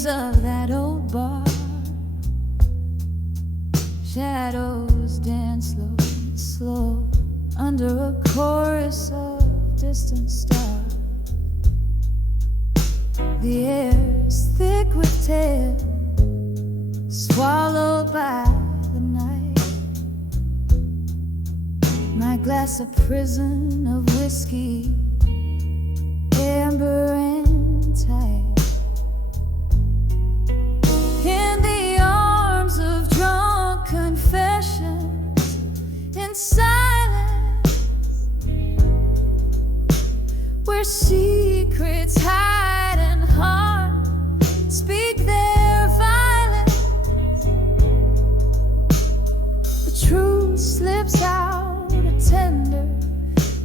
days of that old bar. Shadows dance slow, slow under a chorus of distant stars. The air's thick with tales swallowed by the night. My glass a prison of whiskey, amber and tight. In the arms of drunk confessions, in silence, where secrets hide and heart speak their violence. The truth slips out a tender,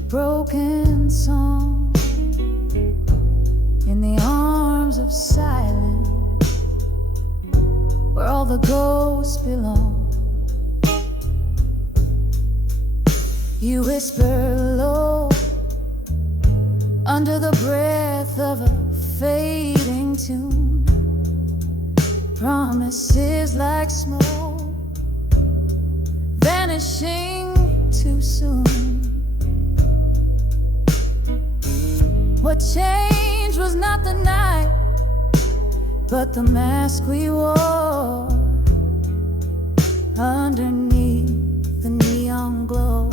broken song in the arms of silence, where all the ghosts belong. You whisper low under the breath of a fading tune. Promises like smoke, vanishing too soon. What changed was not the night, but the mask we wore underneath the neon glow.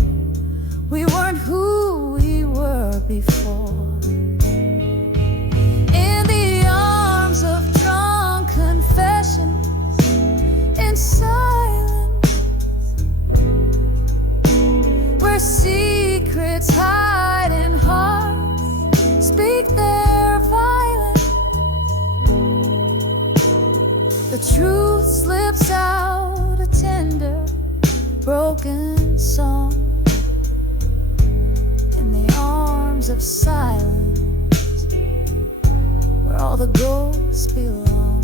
We weren't who we were before. In the arms of drunk confessions, in silence, where secrets hide and hearts speak their violence. The truth slips out a tender, broken song in the arms of silence, where all the ghosts belong.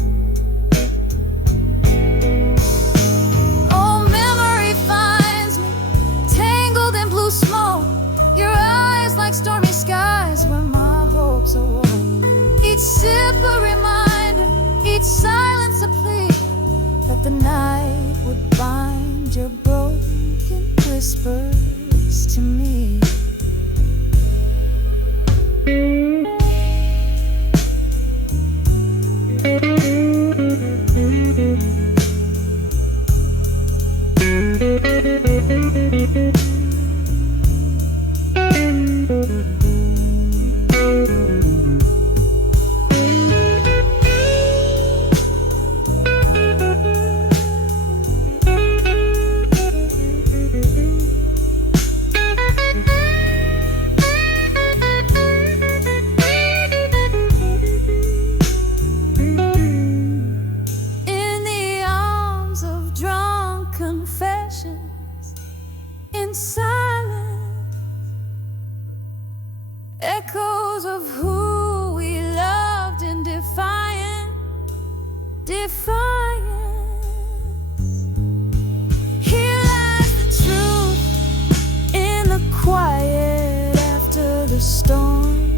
Oh, memory finds me tangled in blue smoke. Your eyes like stormy skies where my hopes awoke. Each sip a reminder, each silence a plea, that the night would bind your broken whispers to me. In silence, echoes of who we loved in defiance. Here lies the truth in the quiet after the storm,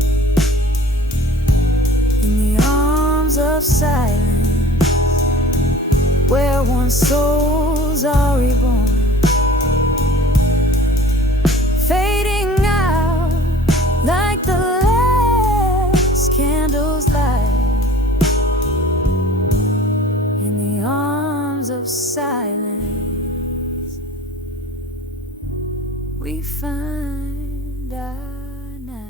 in the arms of silence, where one's souls are reborn. Fading out like the last candle's light, in the arms of silence, we find our night.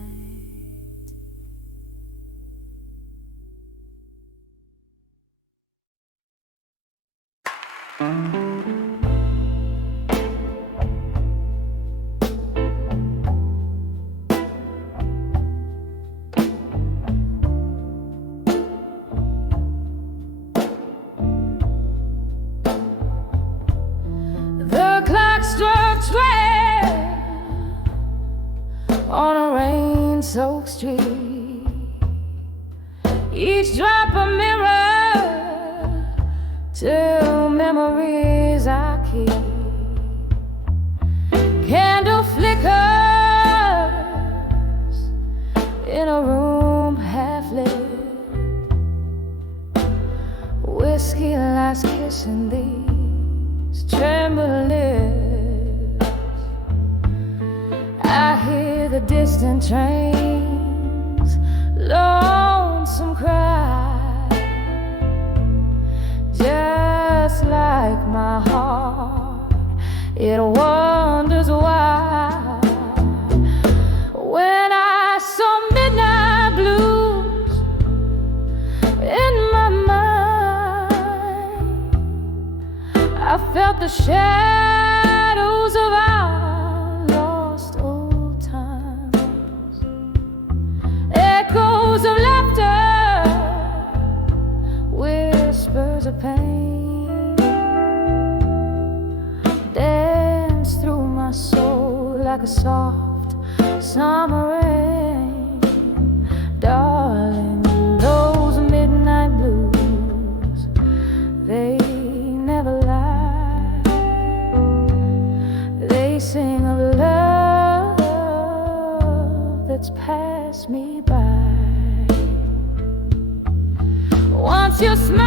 Struck 12 on a rain-soaked street. Each drop a mirror to memories I keep. Candle flickers in a room half lit. in these trembling lips. I hear the distant trains, lonesome cry, just like my heart, it wonders why. When I saw midnight blues in my mind, I felt the shadows of our lost old times, echoes of laughter, whispers of pain, dance through my soul like a soft summer rain. Darling, those midnight blues, they never lie. They sing of love that's passed me by. Once your smile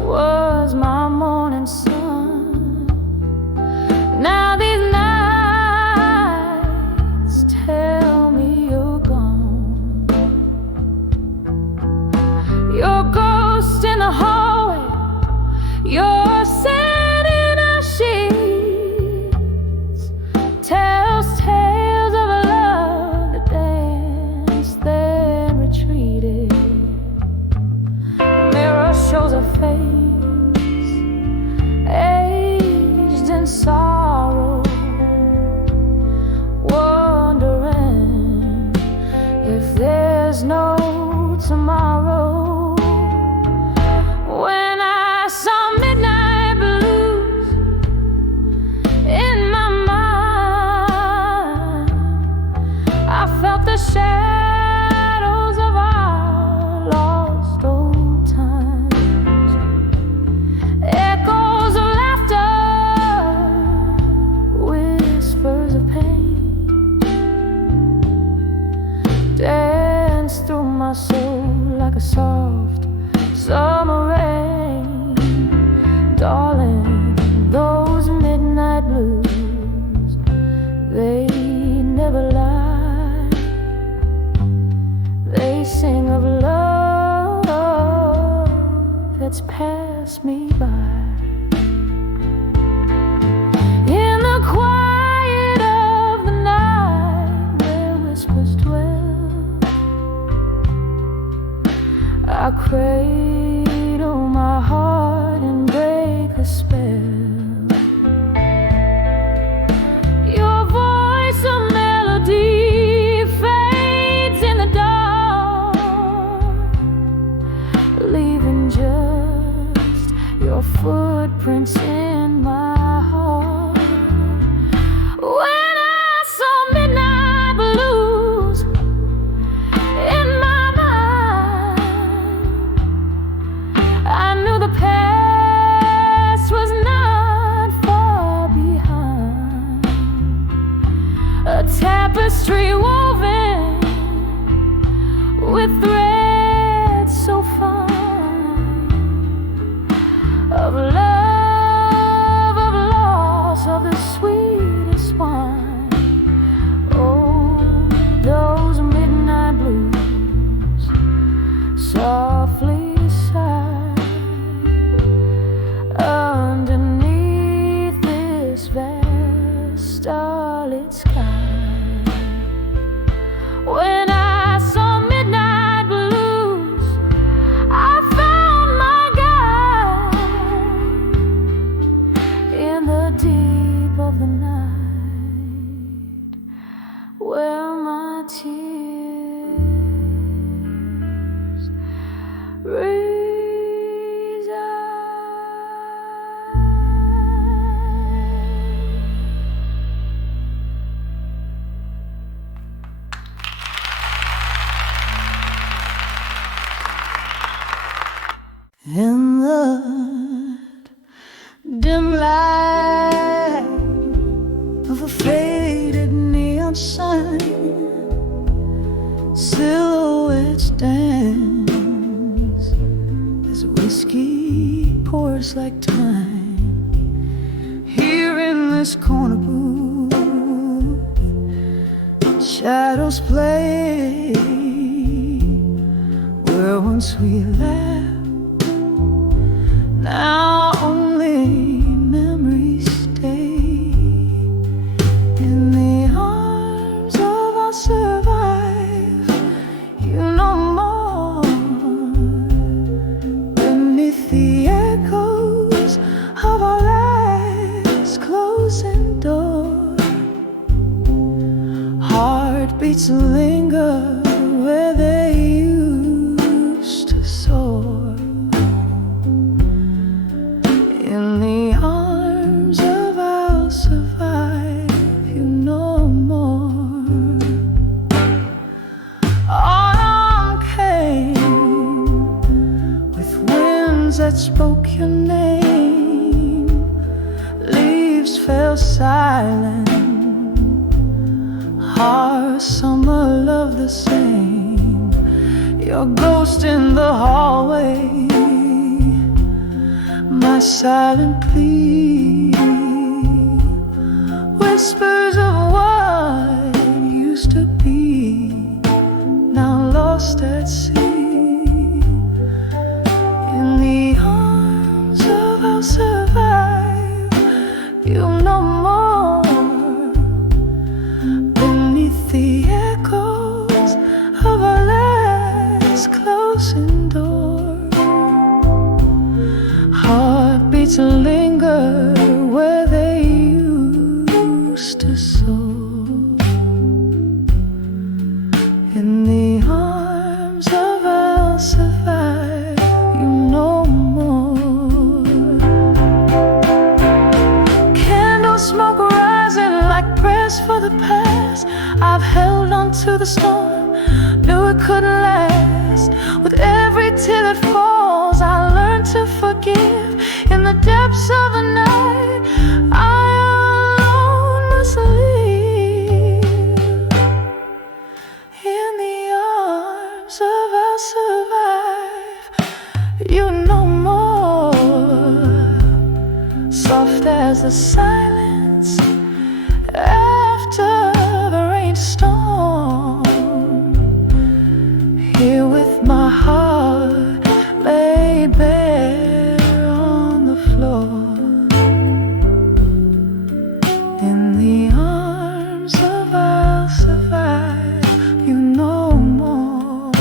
was my morning sun. Now these nights tell me you're gone. Your ghost in the hallway, your sand in our sheets, tells tales of a love that danced then retreated. Mirror shows a face aged in sorrow, wondering if there's no tomorrow. When I saw midnight blues in my mind, I felt the shadows of our lost old times, echoes of laughter, whispers of pain, dance through my soul like a soft summer rain. Darling, those midnight blues, they never lie. They sing of love that's passed me by. In the quiet of the night where whispers dwell, I cradle my heart and break the spell. Your voice, a melody, fades in the dark, leaving just your footprints in my heart. When I saw midnight blues in my mind, I knew the past was not far behind. A tapestry woven with threads so fine, of love, of loss, of the sweetest wine. Oh, those midnight blues softly sigh underneath this vast starlit sky. this corner booth, shadows play where once we laughed. Now only memories stay in the arms of our survive. You know more beneath the echoes of our last closing door. Heartbeats linger where they used to soar. In the arms of our survive, you know more. Autumn came with winds that spoke your name. Leaves fell silent. Our summer love the same. Your ghost in the hallway, my silent plea, whispers of what used to be, now lost at sea. In the arms of our survive, you know more beneath the echoes of our last closing door. Heartbeats linger where they used to soar. In the arms of our survive, you know more. Candle smoke rising like prayers for the past. I've held on to the storm, knew it couldn't last. With every tear that falls, I learned to forgive. In the depths of the night, I alone must live. In the arms of our survive, you know more. Soft as the silence after the rainstorm. Here with my heart laid bare on the floor. In the arms of our survive, you know more.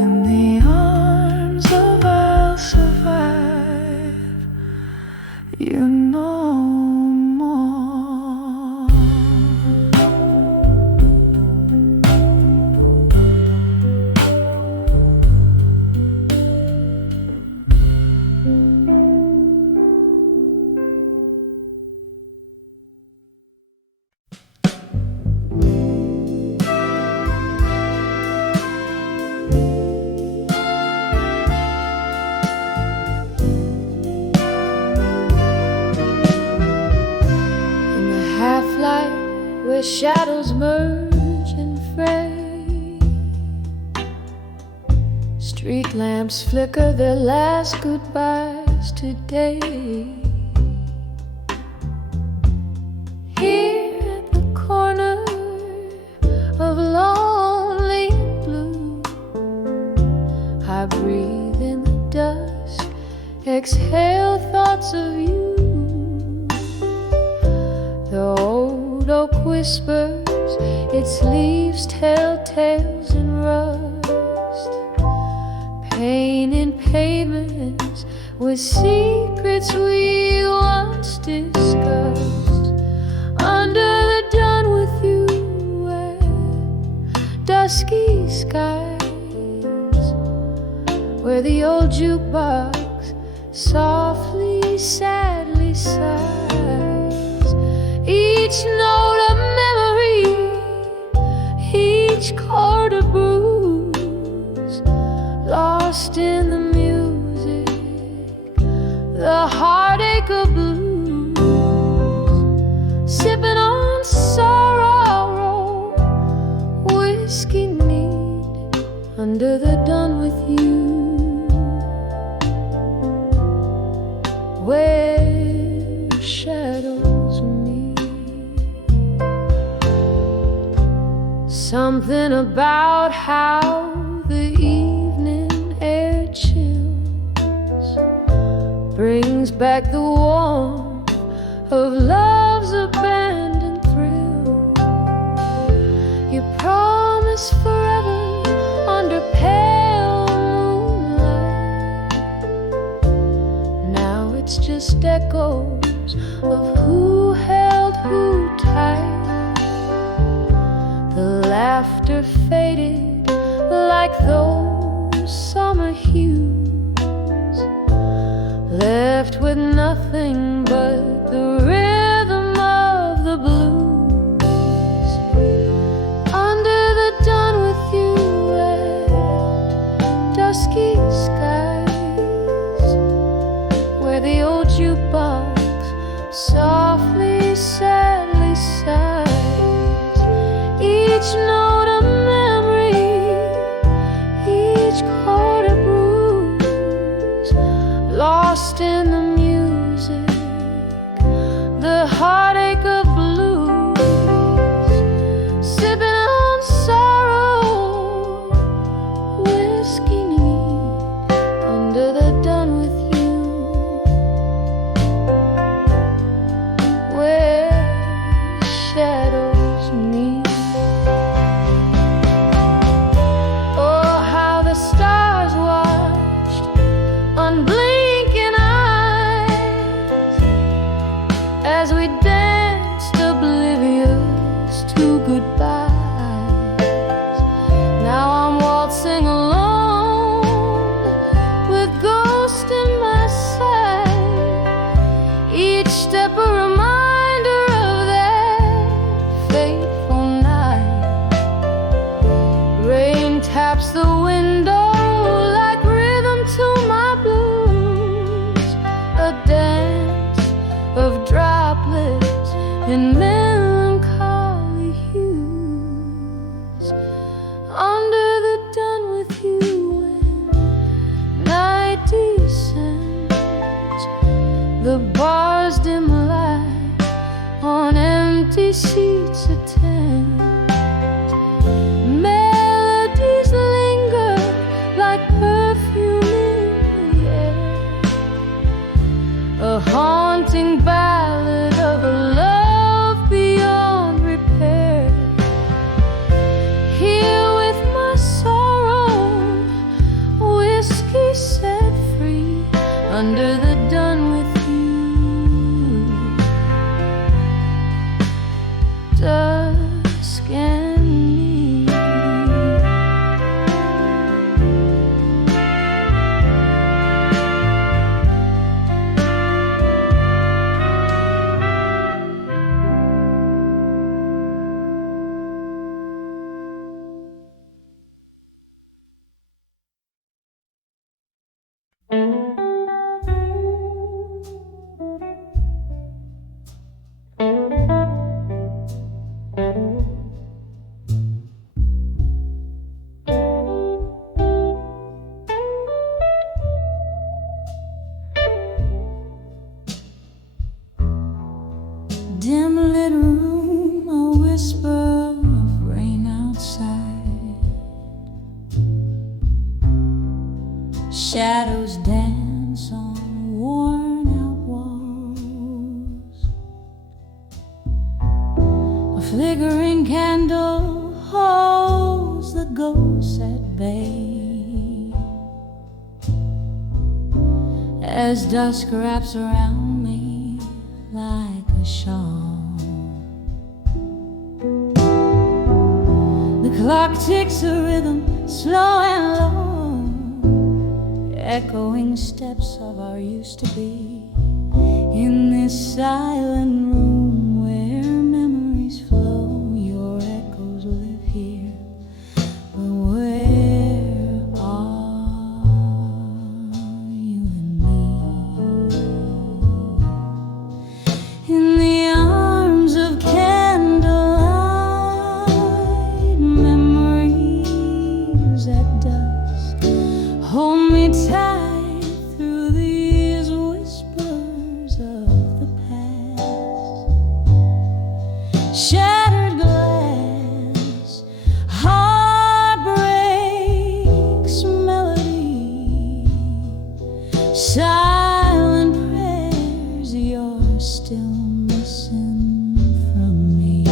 In the arms of our survive, you know more. In the half-light where shadows merge and fray, street lamps flicker their last goodbyes today. Here at the corner of lonely blue, I breathe in the dusk, exhale thoughts of you. The old oak whispers, its leaves tell tales in rust. Pain in pavements with secrets we once discussed. Under the dawn with you and dusky skies, where the old jukebox softly, sadly sighs. Each note a memory, each chord a bruise, lost in the music, the heartache of blues. Sipping on sorrow, whiskey neat, under the dawn with you. Where Something about how the evening air chills brings back the warmth of love's abandoned thrill. You promise forever under pale moonlight. Now it's just echoes of who held who tight. The laughter faded like those summer hues, left with nothing but the rhythm of the blues. Under the dawn with you and dusky skies, where the old jukebox softly, sadly sighs. Each note a memory, each chord a bruise, lost in the music, the heartache of blues, sipping on sorrow, whiskey neat, under the dawn with you, where shadows meet. Stars watched unblinking eyes as we danced oblivious to goodbyes. Now I'm waltzing alone with ghosts in my sight, each step a reminder of that fateful night. Rain taps the window like rhythm to my blues, a dance of droplets in melancholy hues. Under the dawn with you when night descends, the bar's dim light on empty seats attend. Perfume in the air, a haunting ballad of a love beyond repair. Here with my sorrow, whiskey set free, under the dawn with you, dusk and dim lit room, a whisper of rain outside. Shadows dance on worn out walls. A flickering candle holds the ghosts at bay as dusk wraps around me like a shawl. The clock ticks a rhythm, slow and low, echoing steps of our used to be, in this silent room where memories flow. Your echoes live here, but where are you and me? In the arms of candlelight, memories at dusk hold me tight through these whispers of the past. Shattered glass, still missing from me.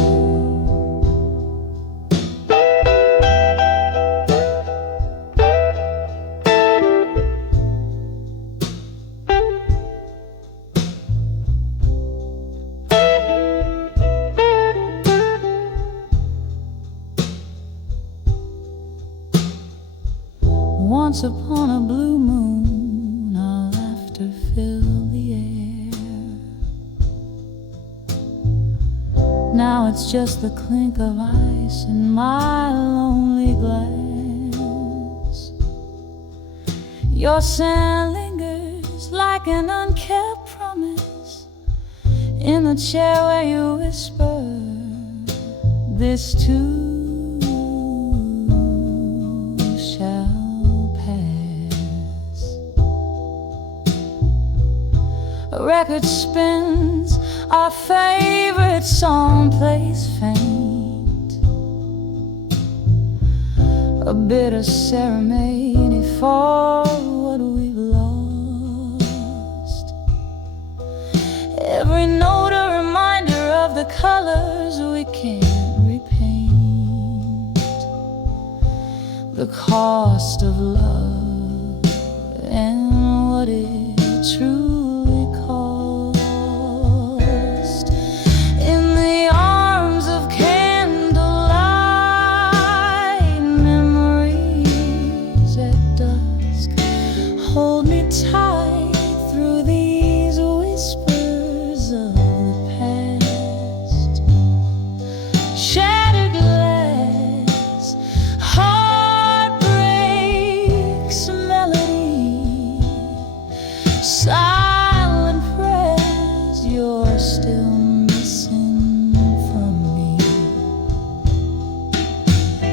Once upon a blue moon, our laughter filled the air. Now it's just the clink of ice in my lonely glass. Your sand lingers like an unkept promise in the chair where you whisper, this too shall pass. A record spins, our favorite song plays faint, a bitter ceremony for what we've lost. Every note a reminder of the colors we can't repaint, the cost of love and what it truly cost. In the arms of candlelight, memories at dusk hold me tight through these whispers of the past. Shattered glass, heartbreak's melody, silent prayers you're still missing from me.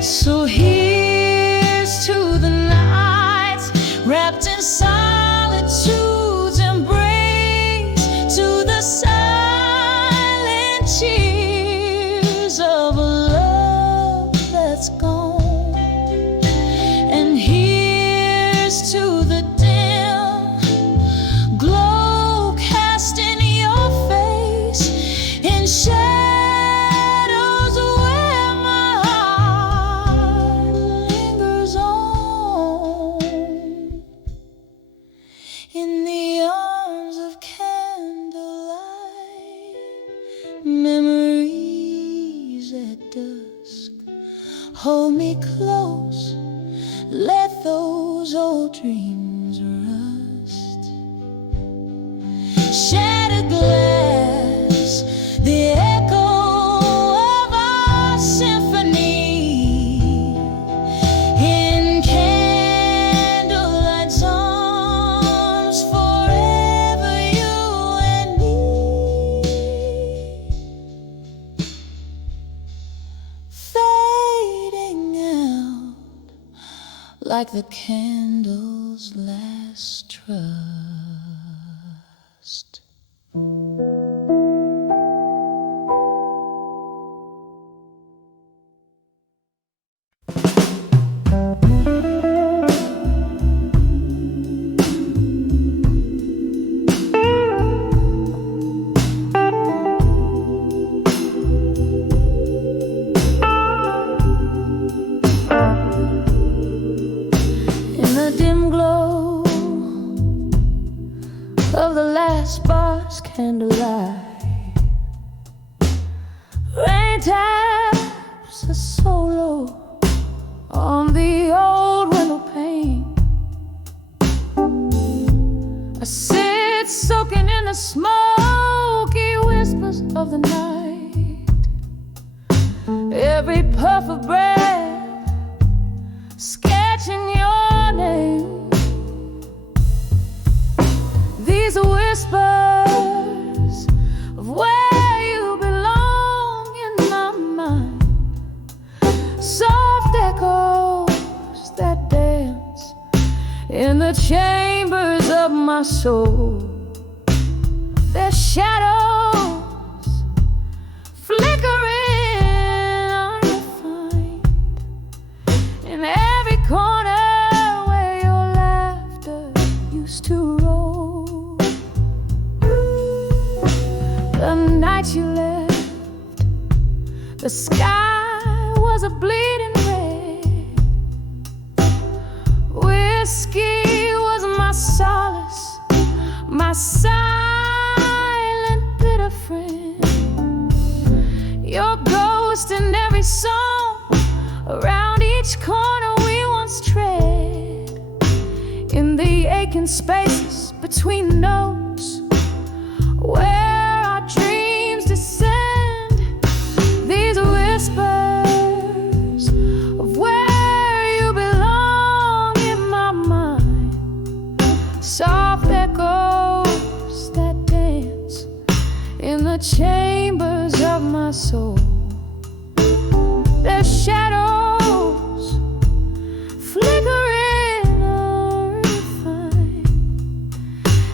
So here's to the nights wrapped in solitude's embrace, to the silent cheers of a love that's gone. And here's to the dim glow cast in your face, in shadows where my heart lingers on. In the arms of candlelight, memories at dusk hold me close, let those old dreams rust. Shattered glass, the echo of our symphony, in candlelight's arms, forever you and me. Fading out like the candle's last trust. In the dim glow of the last spark's candlelight, rain taps a solo on the old window pane. I sit soaking in the smoky whispers of the night, every puff of breath sketching your name. These are whispers of where you belong in my mind, soft echoes that dance in the chambers of my soul. Their shadows flickering unrefined in every corner where your laughter used to roll. night you left, the sky was a bleeding red. Whiskey was my solace, my silent bitter friend. Your ghost in every song, around each corner we once tread, in the aching spaces between notes where our dreams descend. These whispers of where you belong in my mind, soft echoes that dance in the chambers of my soul. Their shadows flickering unrefined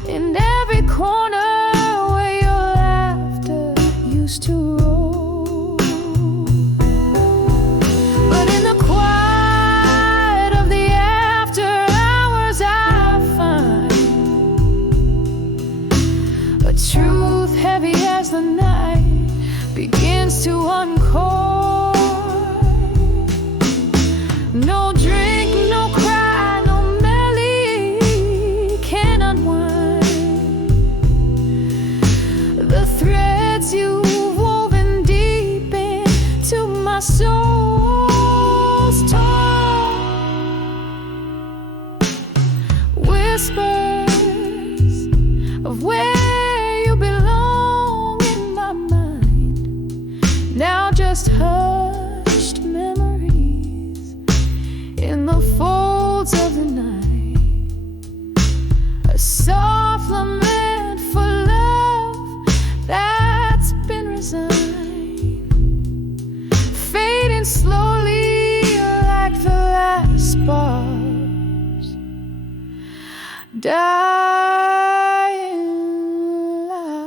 in every corner where your laughter used to roll. But in the quiet of the after hours I find a truth heavy as the night begins to uncoil. No drink, no cry, no melody can unwind the threads you've woven deep into my soul's torn. Whispers of where you belong in my mind, now just hushed memories in the folds of the night. A soft lament for love that's been resigned, fading slowly like the last sparks, dying light.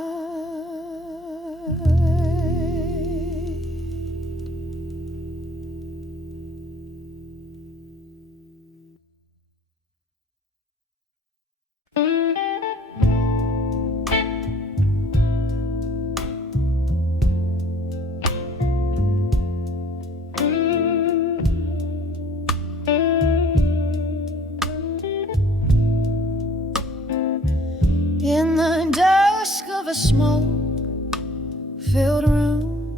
In the dusk of a smoke-filled room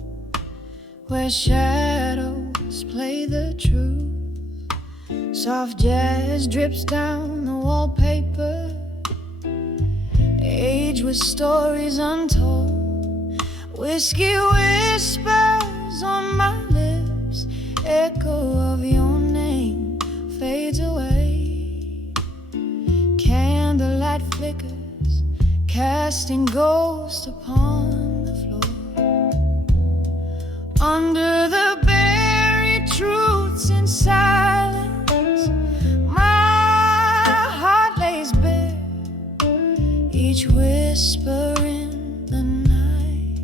where shadows play the truth, soft jazz drips down the wallpaper, age with stories untold. Whiskey whispers on my lips, echo of your name fades away. Candlelight flickers, casting ghosts upon the floor. Under the buried truths in silence, my heart lays bare, each whisper in the night,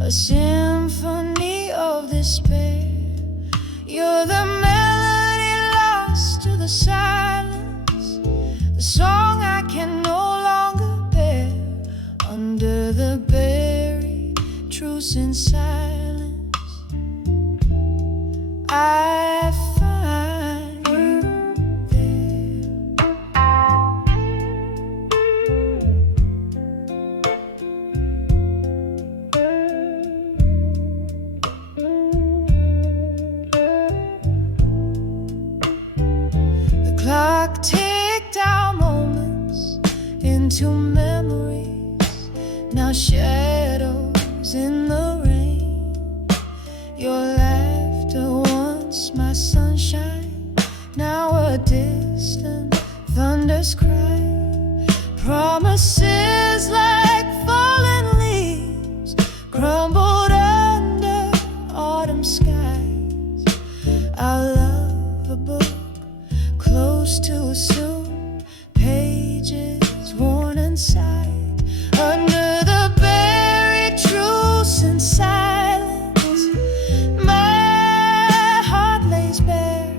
a symphony of despair. You're the melody lost to the silence, the song I can no longer bear. Under the buried truths in silence, I find you there. The clock ticked out moments into memories, now shadows in the rain. Your laughter, once my sunshine, now a distant thunder's cry. Promises like fallen leaves crumbled under autumn skies. Our love a book close to soon, pages worn inside. Under the buried truths in silence, my heart lays bare,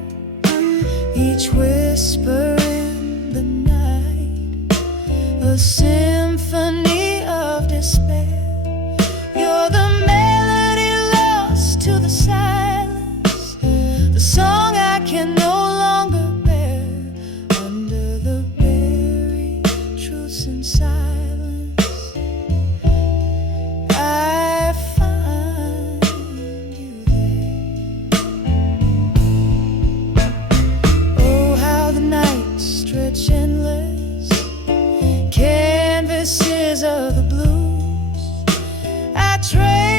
each whisper in the night, a symphony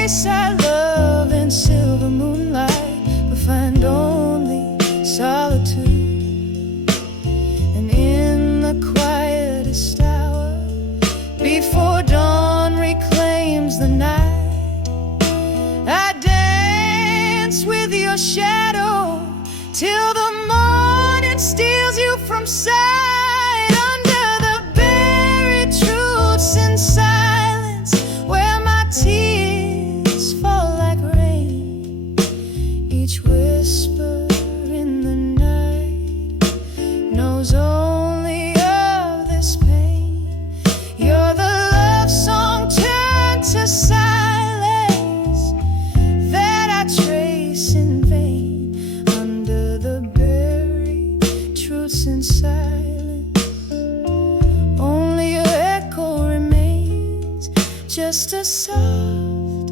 chase our love in silver moonlight, but find only solitude. And in the quietest hour, before dawn reclaims the night, I dance with your shadow till the morning steals you from sight. Under the buried truths in silence, where my tears fall like rain, each whisper in the night knows only of this pain. You're the love song turned to silence that I trace in vain. Under the buried truths in silence, only your echo remains, just a soft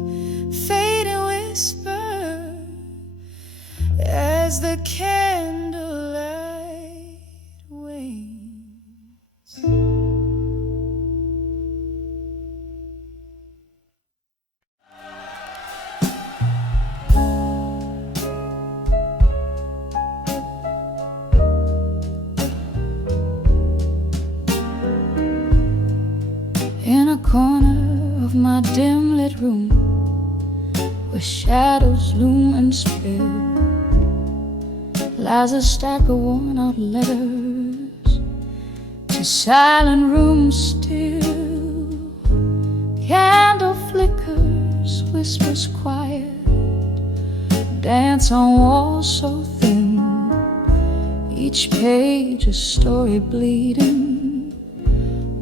fading whisper as the candlelight wanes. In a corner of my dim lit room, where shadows loom and spread, lies a stack of worn out letters to silent rooms still. Candle flickers, whispers quiet, dance on walls so thin, each page a story bleeding,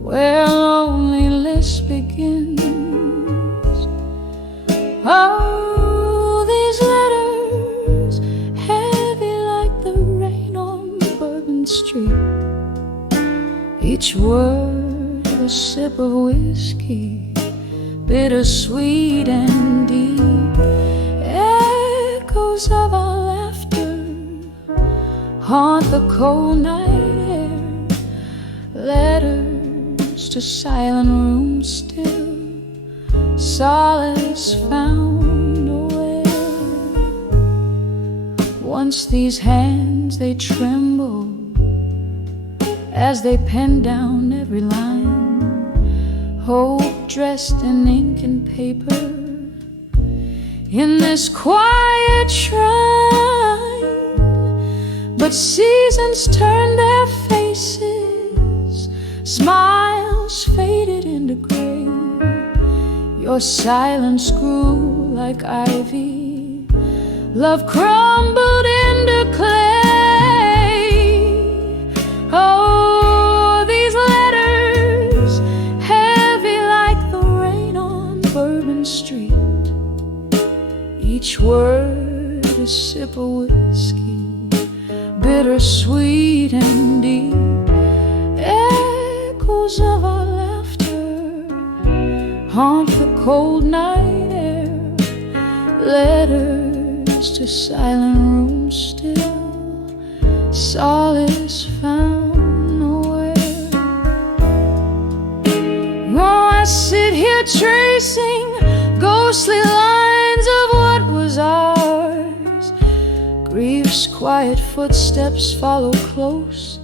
where loneliness begins. Oh, these letters, heavy like the rain on Bourbon Street, each word a sip of whiskey, bittersweet and deep. Echoes of our laughter haunt the cold night air, letters to silent rooms still, solace found nowhere. Once these hands they trembled as they penned down every line, hope dressed in ink and paper in this quiet shrine. But seasons turned their faces, smiles faded into gray, your silence grew like ivy, love crumbled into clay. Oh, these letters, heavy like the rain on Bourbon Street, each word a sip of whiskey, bittersweet and deep. Echoes of our laughter haunt the cold night air, letters to silent rooms still, solace found nowhere. Oh, I sit here tracing ghostly lines of what was ours. Grief's quiet footsteps follow close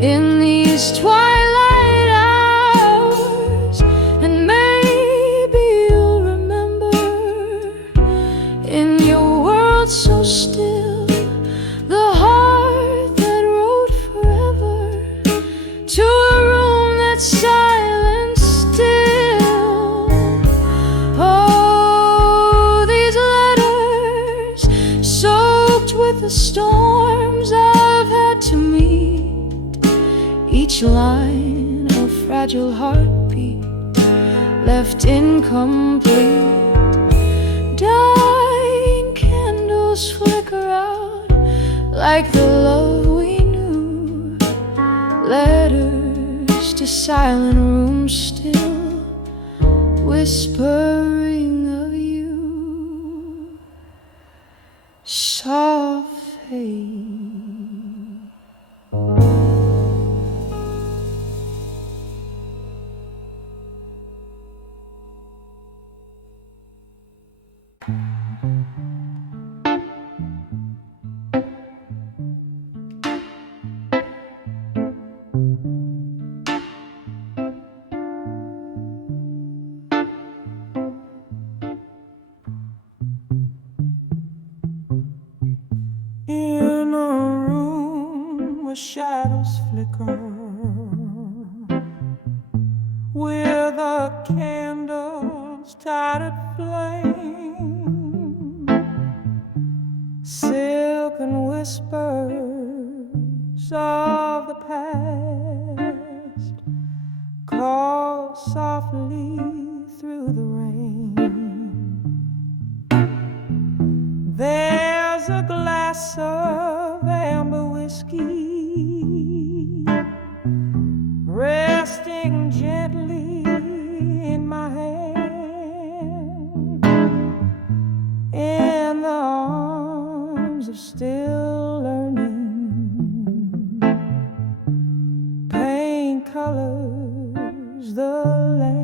in these twilight hours. And maybe you'll remember, in your world so still, the heart that wrote forever to a room that's silent still. Oh, these letters soaked with the storms I've had to meet, each line a fragile heartbeat left incomplete. Dying candles flicker out like the love we knew, letters to silent rooms still, whispering of you. Soft fade. In a room where shadows flicker, with the candles tied at flame, silken whispers of the past call softly through the rain. There's a glass of amber whiskey resting gently in my hand, in the arms of still learning. Paint colors the land.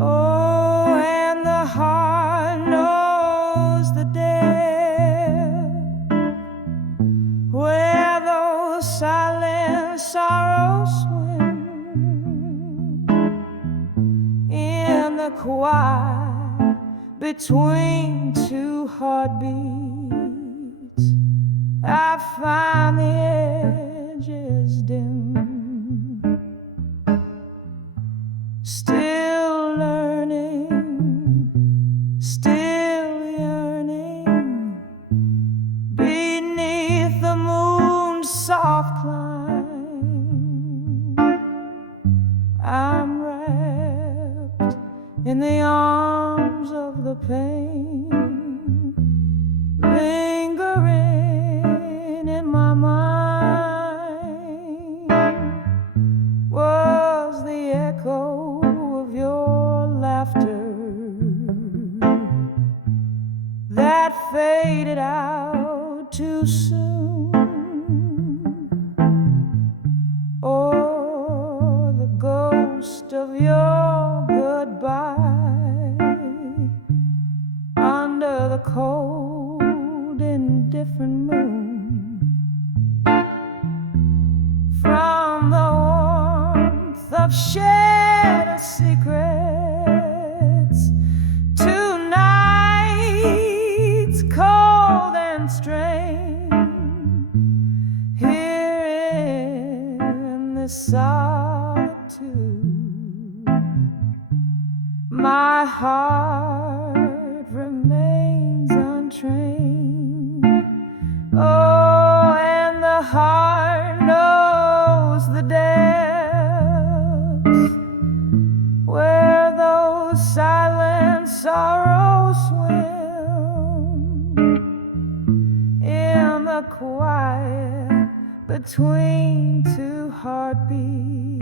Oh, and the heart knows the depth where those silent sorrows swim in the quiet between two heartbeats. I find the edges dim, still learning, still yearning beneath the moon's soft climb. I'm wrapped in the arms of the pain, lingering in my mind was the echo of your laughter that faded out too soon, or the ghost of your goodbye under the cold indifferent moon. From the warmth of shared secrets to nights cold and strange, here in this solitude, my heart remains untrained. Oh, and the heart knows the depths where those silent sorrows swim in the quiet between two heartbeats.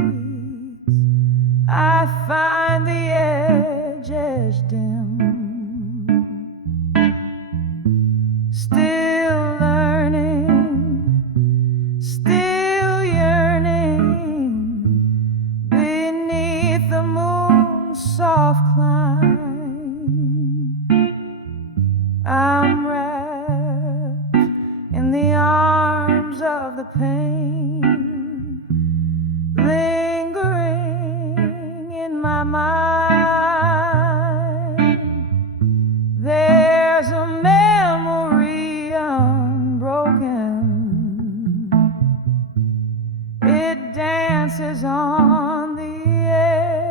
I find the edges dim, still learning, still yearning beneath the moon's soft climb. I'm wrapped in the arms of the pain, lingering in my mind. There's a memory unbroken, it dances on the edge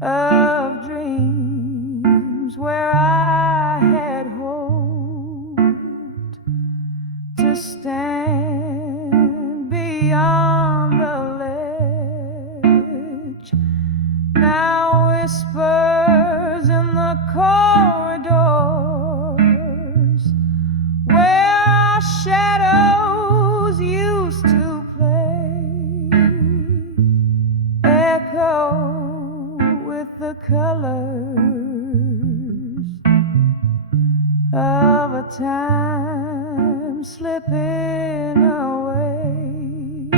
of dreams where I had hoped to stand beyond the ledge. Now whispers in the corridors where our shadows used to play echo with the colors of a time slipping away.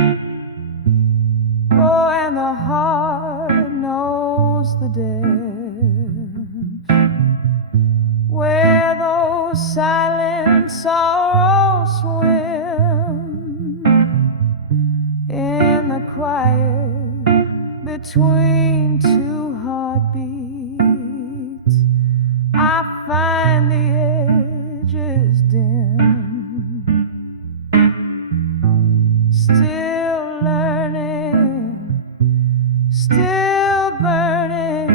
Oh, and the heart knows the depths where those silent sorrows swim in the quiet between two heartbeats. I find the edges dim. Still learning, still burning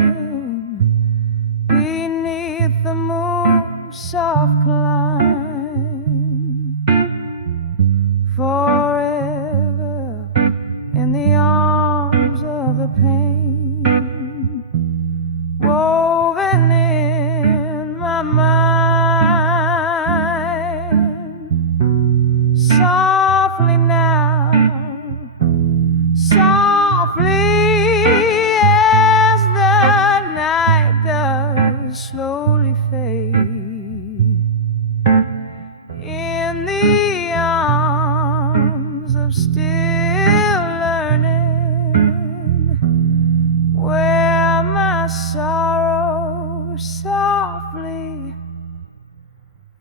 beneath the moon's soft climb. Forever in the arms of the pain, woven in my mind. Softly now, softly as the night does slowly fade, in the arms of still learning, where my sorrow softly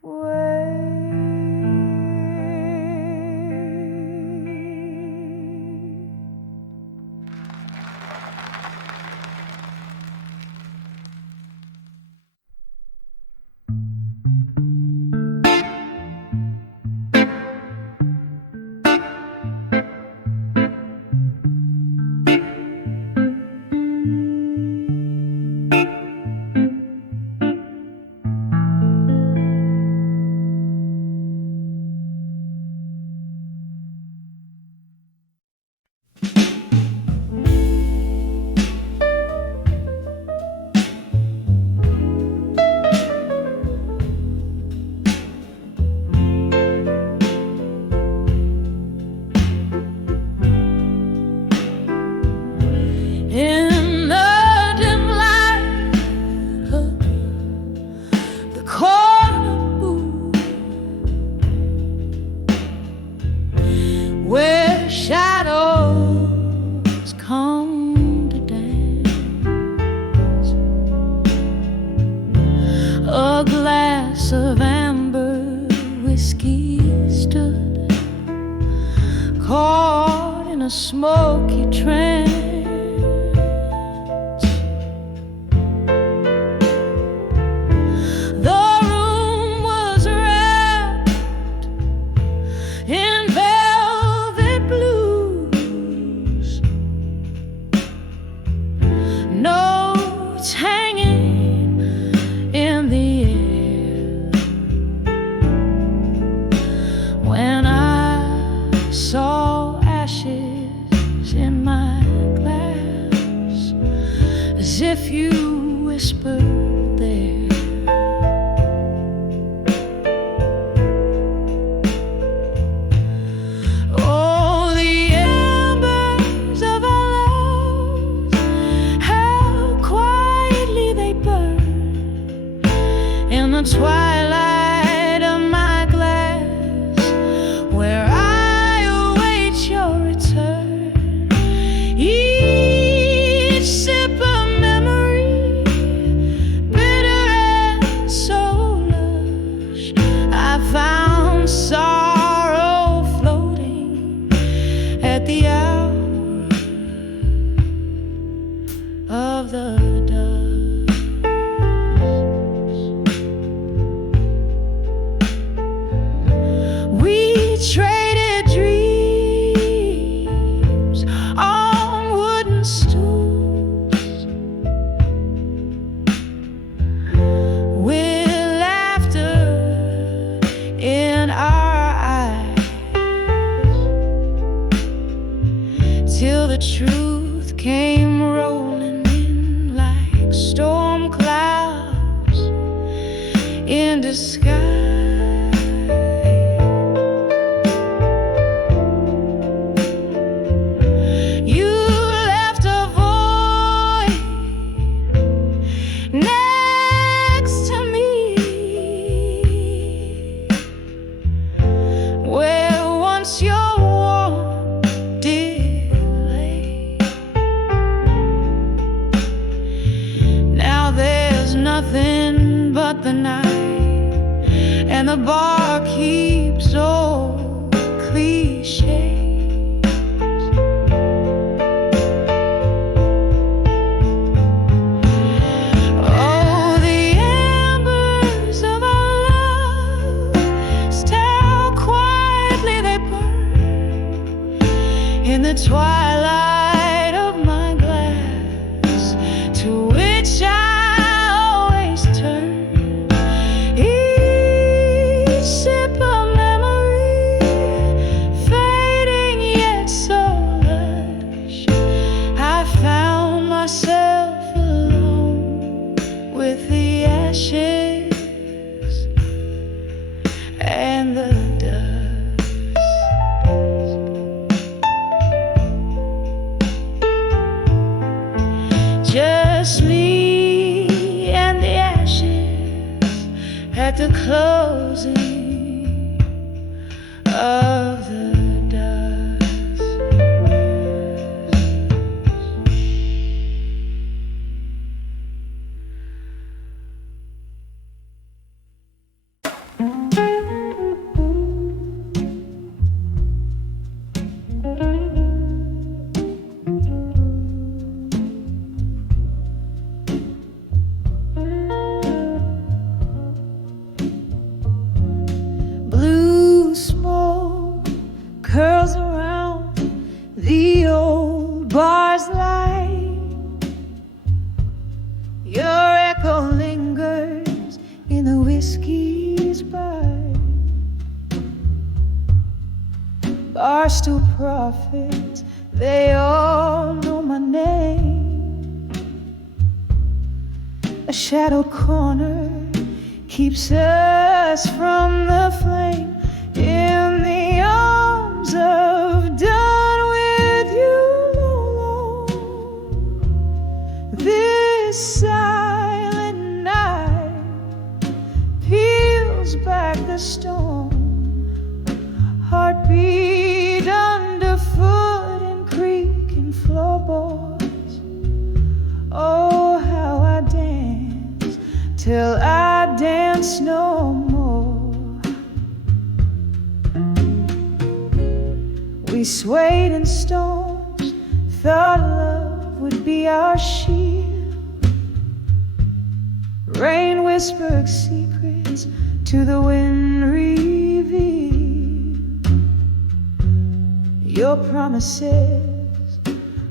waits. In the dim light of the corner booth, where shadows come to dance, a glass of amber whiskey stood caught in a smoky trance. If you whispered there, oh, the embers of our love, how quietly they burn in the twilight of my glass, where I await your return. Each sip of sorrow floating at the hour of the dusk. We traded dreams on wooden stools, with laughter in our eyes, till the truth came rolling in like storm clouds in disguise. You left a void next to me, where once your warmth did lay. Now there's nothing but the night, and the bar keeps old cliches. Oh, the embers myself alone with the ashes and the dust. Just me and the ashes at the closing of the curls around the old bar's light. Your echo lingers in the whiskey's bite. Barstool prophets, they all know my name. A shadowed corner keeps us from the flame. In the arms of done with you alone, this silent night peels back the stone. Heartbeat underfoot in creak and floorboards. Oh, how I dance till I dance no more. We swayed in storms, thought love would be our shield. Rain whispered secrets to the wind revealed. Your promises,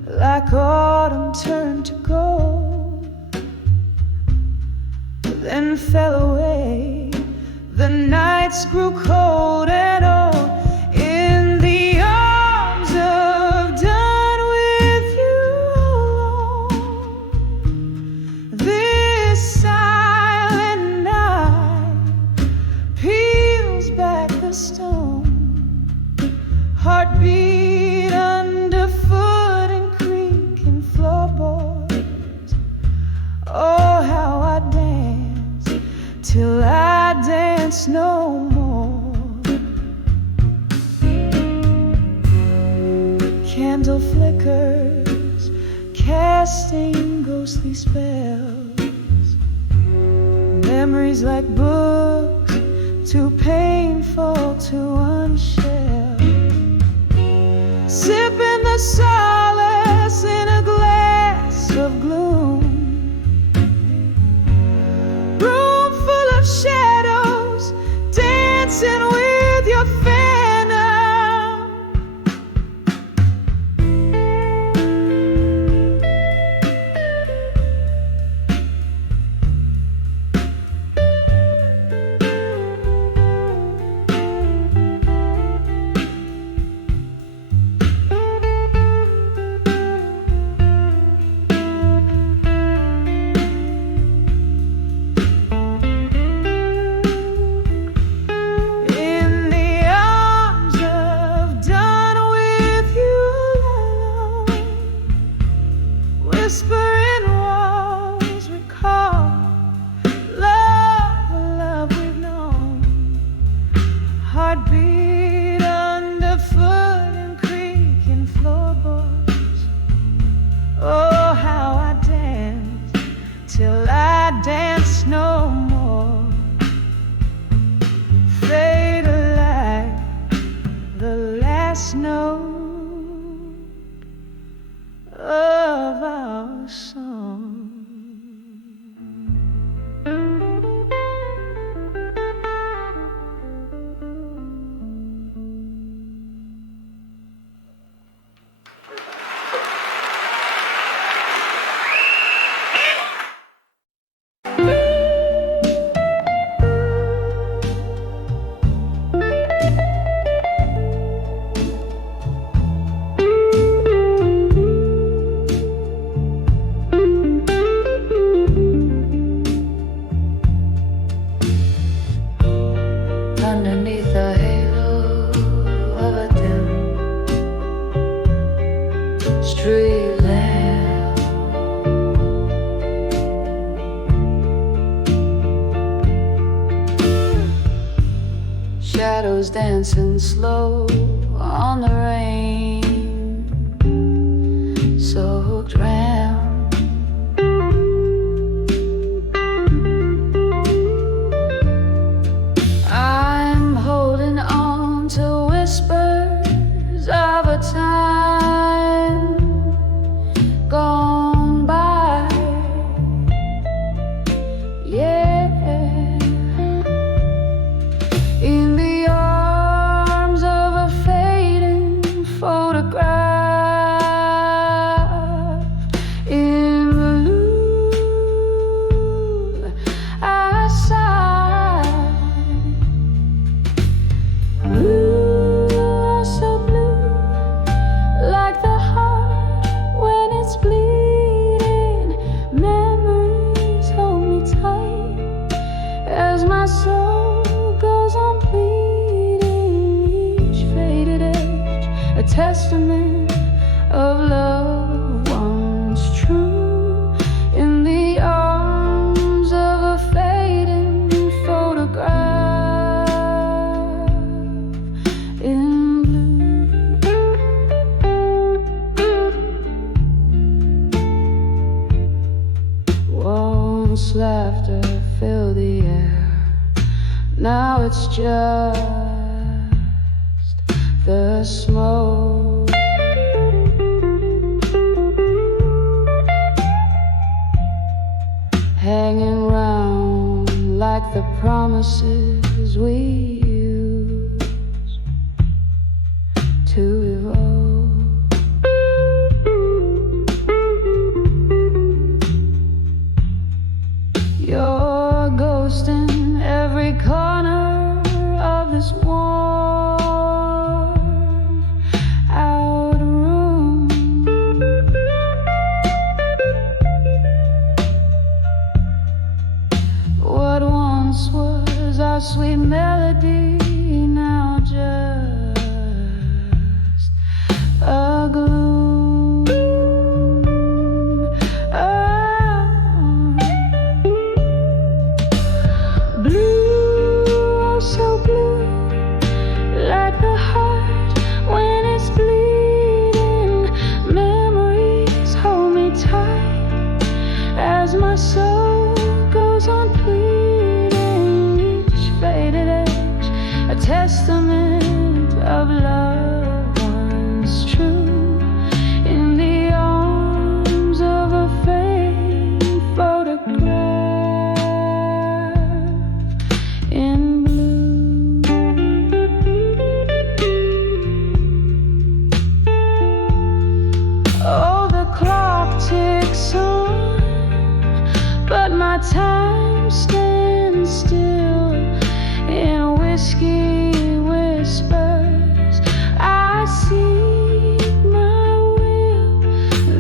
like autumn, turned to gold, then fell away. The nights grew cold and old. In the arms of done with you alone, this silent night peels back the stone. Heartbeat underfoot and creak and floorboards. Oh, how I dance till I dance no more. Candle flickers, casting ghostly spells. Memories like books, too painful to unshell. Sipping the solace in a glass of gloom. Room full of shadows, dancing with your phantom. Whispering walls recall love, love we've known. Heartbeat underfoot and creak and floorboards. Oh, how I dance till I dance no more. Fade alive, the last note of our left. Shadows dancing slow on the rain, soaked round. I'm holding on to whispers of a time gone by. Yeah, in the arms of a fading photograph. In blue, I sigh. Blue, oh so blue, like the heart when it's bleeding. Memories hold me tight as my soul goes on bleeding. Each faded edge, a testament of love once true. In the arms of a fading photograph. In blue. Once laughter filled the air, now it's just the smoke. Hanging round like the promises we use to evolve. You're a ghost in every corner of this warm out room. What once was our sweet melody, now just a gloom. Blue, oh so blue, like the heart when it's bleeding. Memories hold me tight as my soul goes on pleading. Each faded edge, a testament of love once true. In the arms of a fading photograph. In blue. Oh, the clock ticks on, but my time stands still. In whiskey whispers, I seek my will.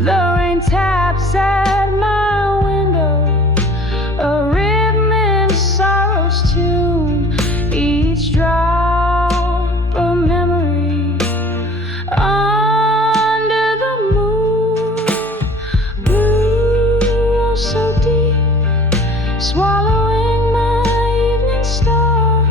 The rain taps at my window, a rhythm in sorrow's tune. Each drop a memory under the moon. Blue, oh so deep, swallowing my evening star.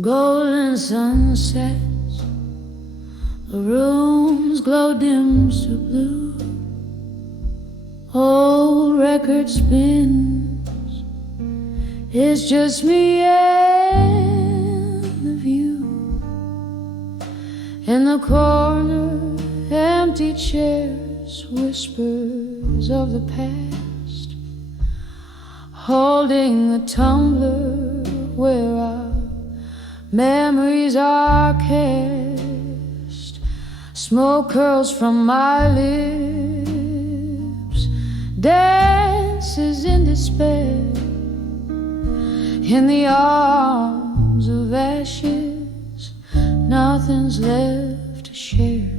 Golden sunsets, the rooms glow dim to blue. Old record spins, it's just me and the view. In the corner, empty chairs, whispers of the past, holding the tumbler where our memories are cast. Smoke curls from my lips, dances in despair. In the arms of ashes, nothing's left to share.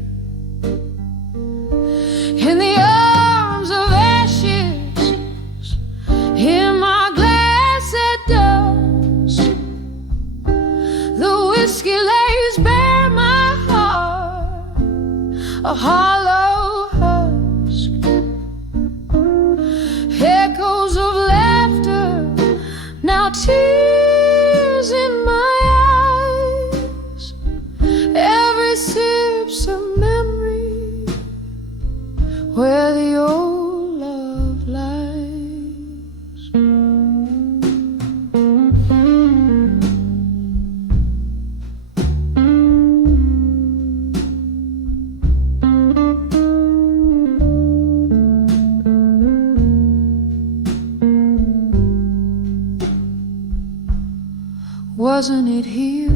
In the arms of ashes, in my glass at dusk, the whiskey lays bare my heart, a hollow husk. Echoes of laughter, now tears in my eyes. Every sip's a memory where the old love lies. Wasn't it here?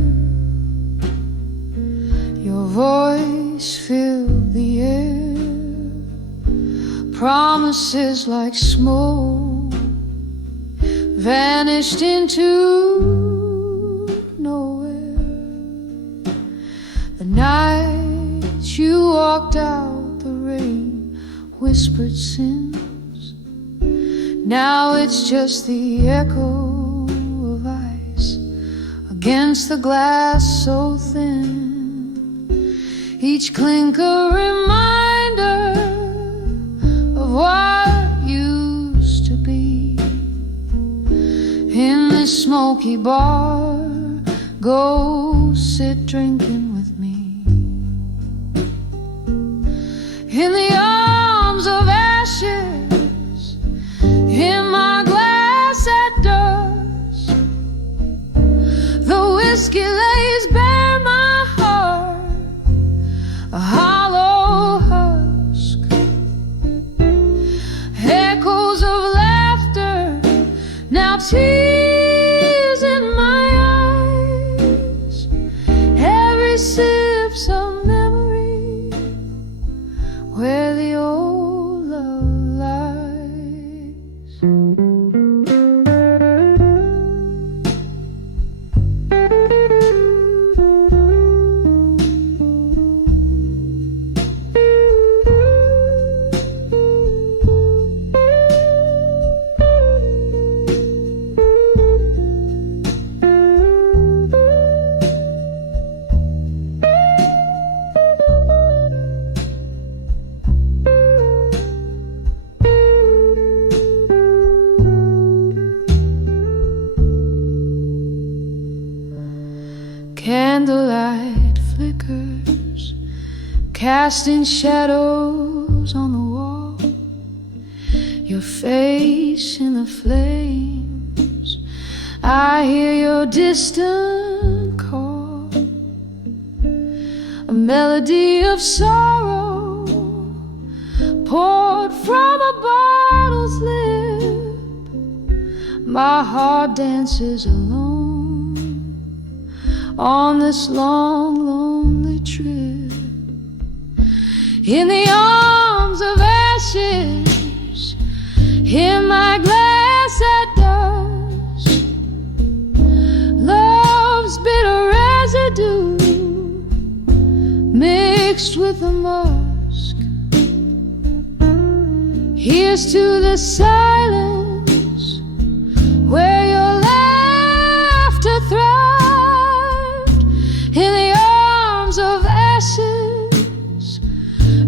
Your voice filled the air. Promises like smoke vanished into nowhere. The night you walked out, the rain whispered sins. Now it's just the echo of ice against the glass so thin. Each clink a reminder of what used to be. In this smoky bar, go sit drinking with me. In the arms of ashes, in my glass at dusk, the whiskey lays bare my heart, a hollow husk. Echoes of laughter, now tears in my eyes. Every sip's a memory where the old love lies. Candlelight flickers, casting shadows on the wall. Your face in the flames, I hear your distant call. A melody of sorrow poured from a bottle's lip. My heart dances alone on this long, lonely trip. In the arms of ashes, in my glass at dusk, love's bitter residue mixed with the musk. Here's to the silence where your laughter thrives. In the arms of ashes,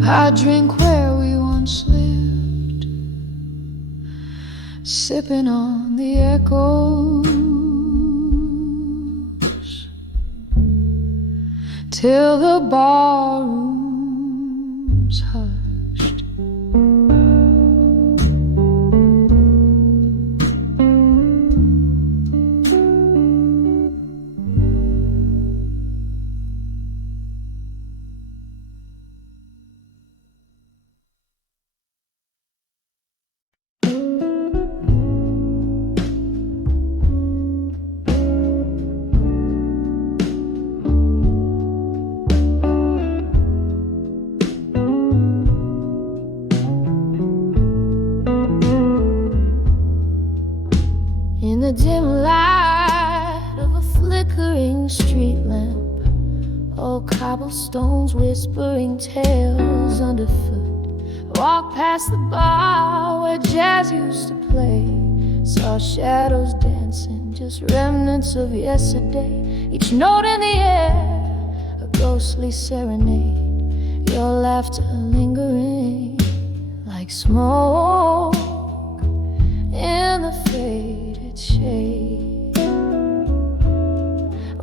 I drink where we once lived, sipping on the echoes till the ballroom's hushed. In the dim light of a flickering street lamp, old cobblestones whispering tales underfoot. Walk past the bar where jazz used to play. Saw shadows dancing, just remnants of yesterday. Each note in the air, a ghostly serenade. Your laughter lingering like smoke in the faded shade.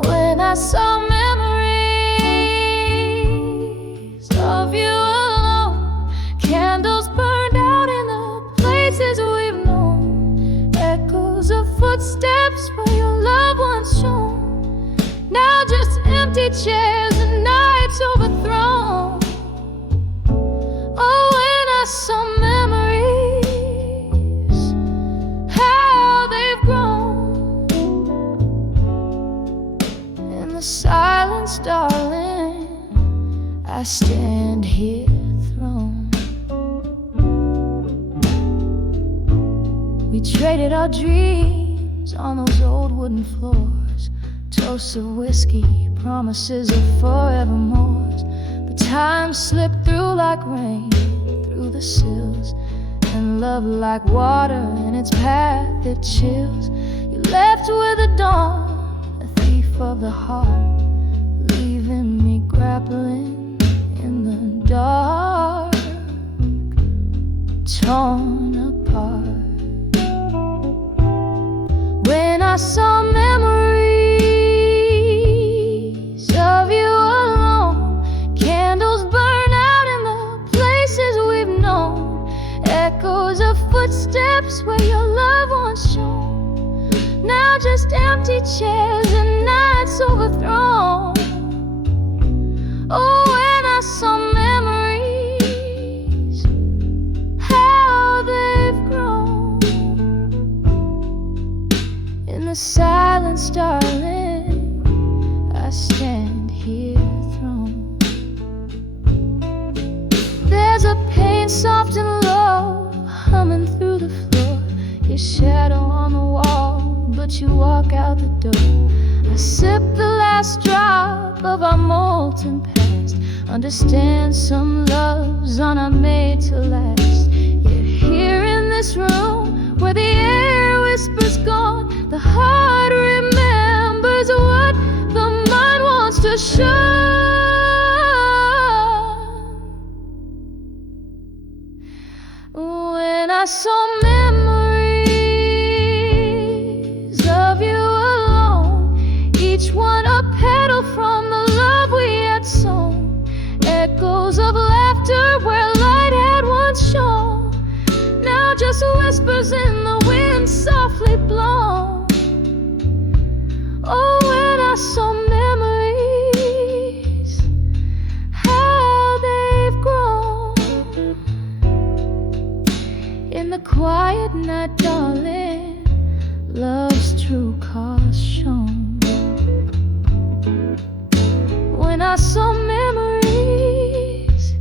When I saw memories of you alone, candles burned out in the places we've known, echoes of footsteps where your love once shone. Now just empty chairs and nights overthrown. Oh, when I saw memories, how they've grown. In the silence, darling, I stand here thrown. We traded our dreams on those old wooden floors, toasts of whiskey, promises of forevermores. But time slipped through like rain, through the sills, and love like water in its path it chills. You left with the dawn, a thief of the heart, leaving me grappling in the dark, torn apart. When I saw memories of you alone, candles burn out in the places we've known, echoes of footsteps where your love once shone. Now just empty chairs and nights overthrown. Oh, when I saw memories, how they've grown. In the silence, darling, I stand here thrown. There's a pain soft and low, humming through the floor. Your shadow on the wall, but you walk out the door. I sip the last drop of our molten past. Understand some loves are not made to last. Yet here in this room, where the air whispers gone, the heart remembers what the mind wants to shun. When I saw memories of you alone, each one a petal from the love we had sown, echoes of laughter where light had once shone, now just whispers in the wind softly blown. Oh, when I saw memories, how they've grown. In the quiet night, darling, love's true cause shown. When I saw memories,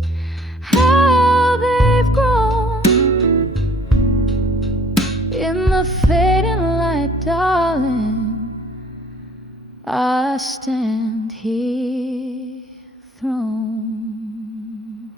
how they've grown. In the fading light, darling, I stand here thrown.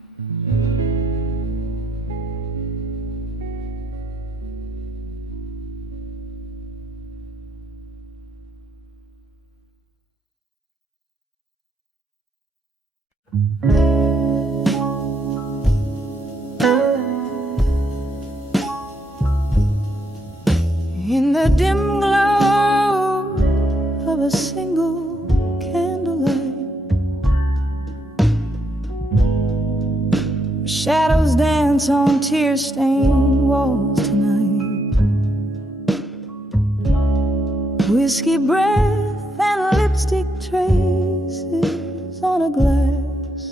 In the dim glow of a single candlelight, silence on tear-stained walls tonight. Whiskey breath and lipstick traces on a glass.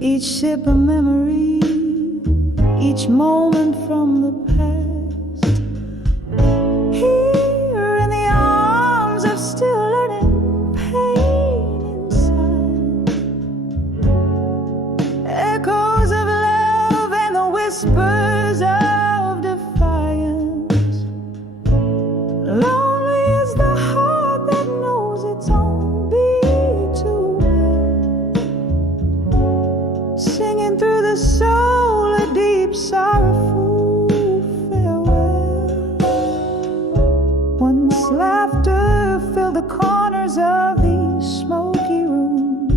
Each sip a memory, each moment from the past. Here in the arms of still learning pain inside. Echoes of love and the whispers of defiance. Lonely is the heart that knows its own beat too well. Singing through the soul a deep sorrowful farewell. Once laughter filled the corners of the smoky room.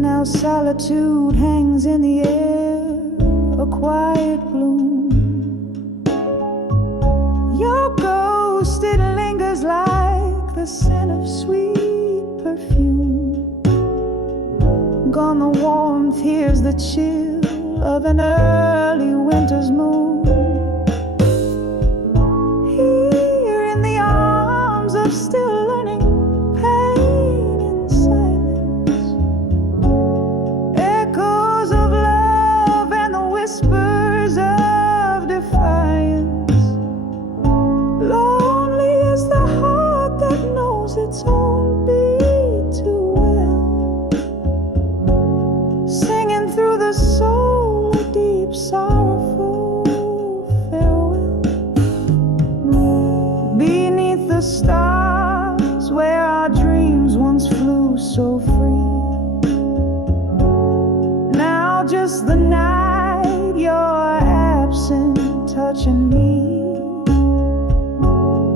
Now solitude hangs in the air, a quiet gloom. Your ghost, it lingers like the scent of sweet perfume. Gone the warmth, here's the chill of an early winter's moon. Here in the arms of still learning pain in silence. Echoes of love and the whispers of defiance. Lonely is the heart that knows its own beat too well. Singing through the soul a deep sorrowful farewell. Beneath the stars where our dreams once flew so free. Now just the night, you're absent, touching me.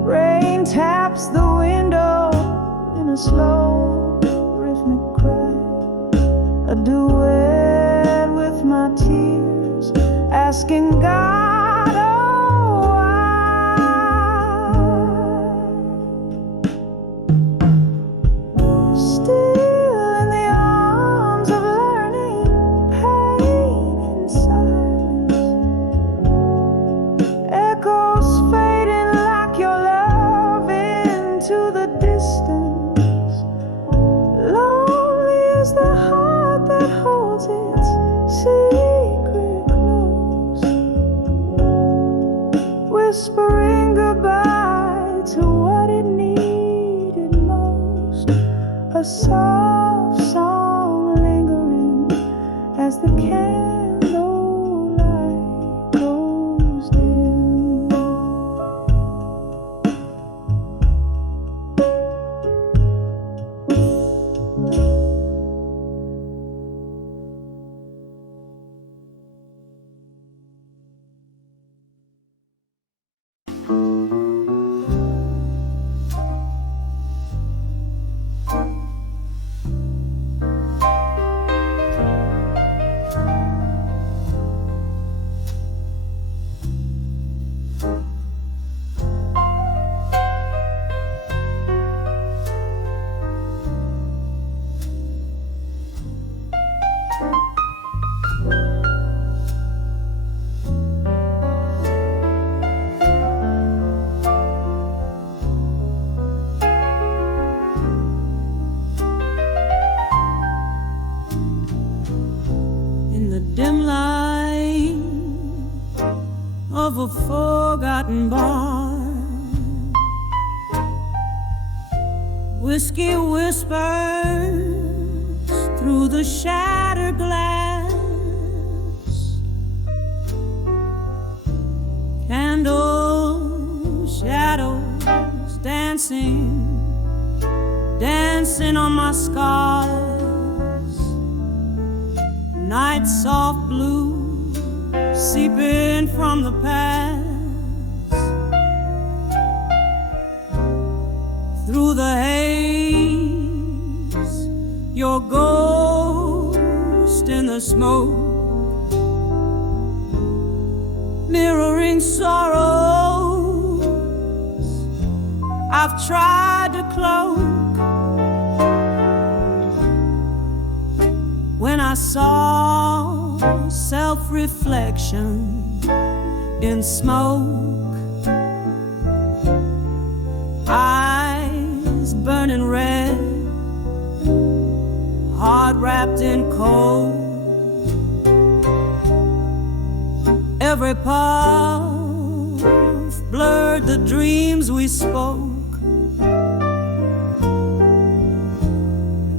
Rain taps the window in a slow rhythmic cry. A duet with my tears, asking God, oh, why? Still in the arms of learning pain in silence. Echoes fading like your love into the distance. Lonely is the heart that holds its secret close, whispering goodbye to what it needed most. A soft song lingering as the candlelight goes dim. Dim light of a forgotten bar, whiskey whispers through the shattered glass. Candle shadows dancing, dancing on my scars. Night soft blue seeping from the past. Through the haze, your ghost in the smoke, mirroring sorrows I've tried to cloak. When I I saw self-reflection in smoke, eyes burning red, heart wrapped in cold, every puff blurred the dreams we spoke.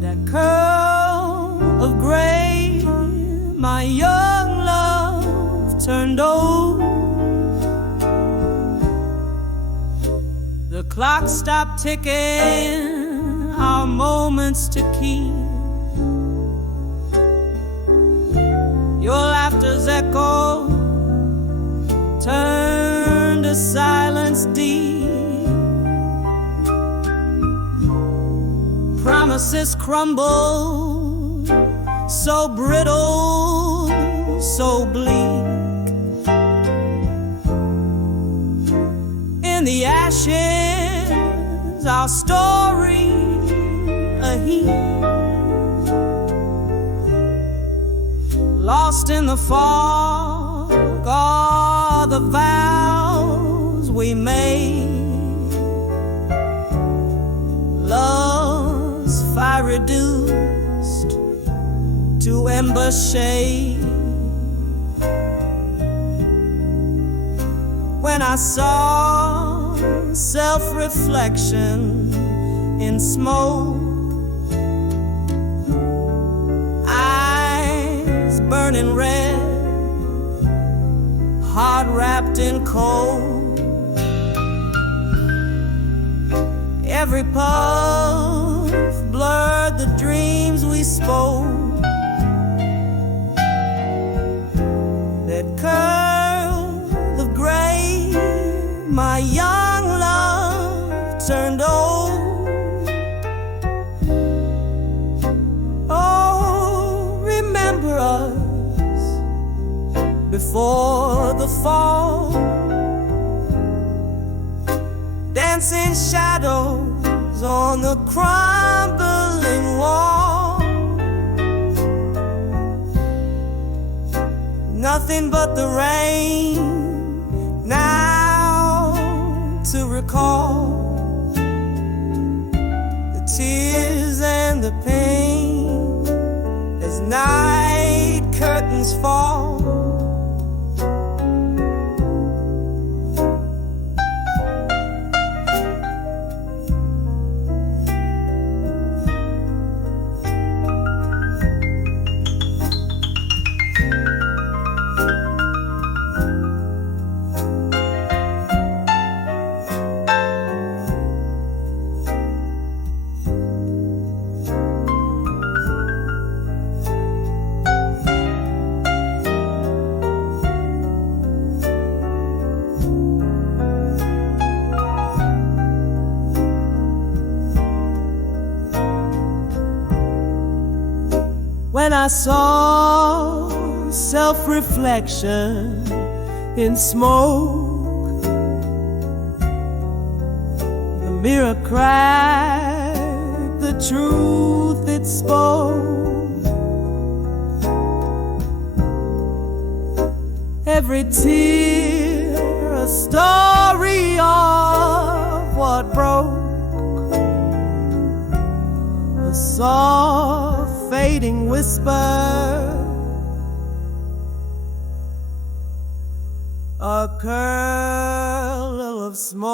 That curl of gray, my young love turned old. The clock stopped ticking, our moments to keep. Your laughter's echo turned to silence deep. Promises crumble, so brittle, so bleak. In the ashes, our story a heap. Lost in the fog are the vows we made. Love's fire reduced to ember shade. When I saw self-reflection in smoke, eyes burning red, heart wrapped in cold, every puff blurred the dreams we spoke. That curl of gray, my young love turned old. Oh, remember us before the fall, dancing shadows on the crumbling wall. Nothing but the rain now to recall the tears and the pain as night curtains fall. When I saw self-reflection in smoke, the mirror cracked the truth it spoke. Every tear a story of what broke. A soft fading whisper, a curl of smoke.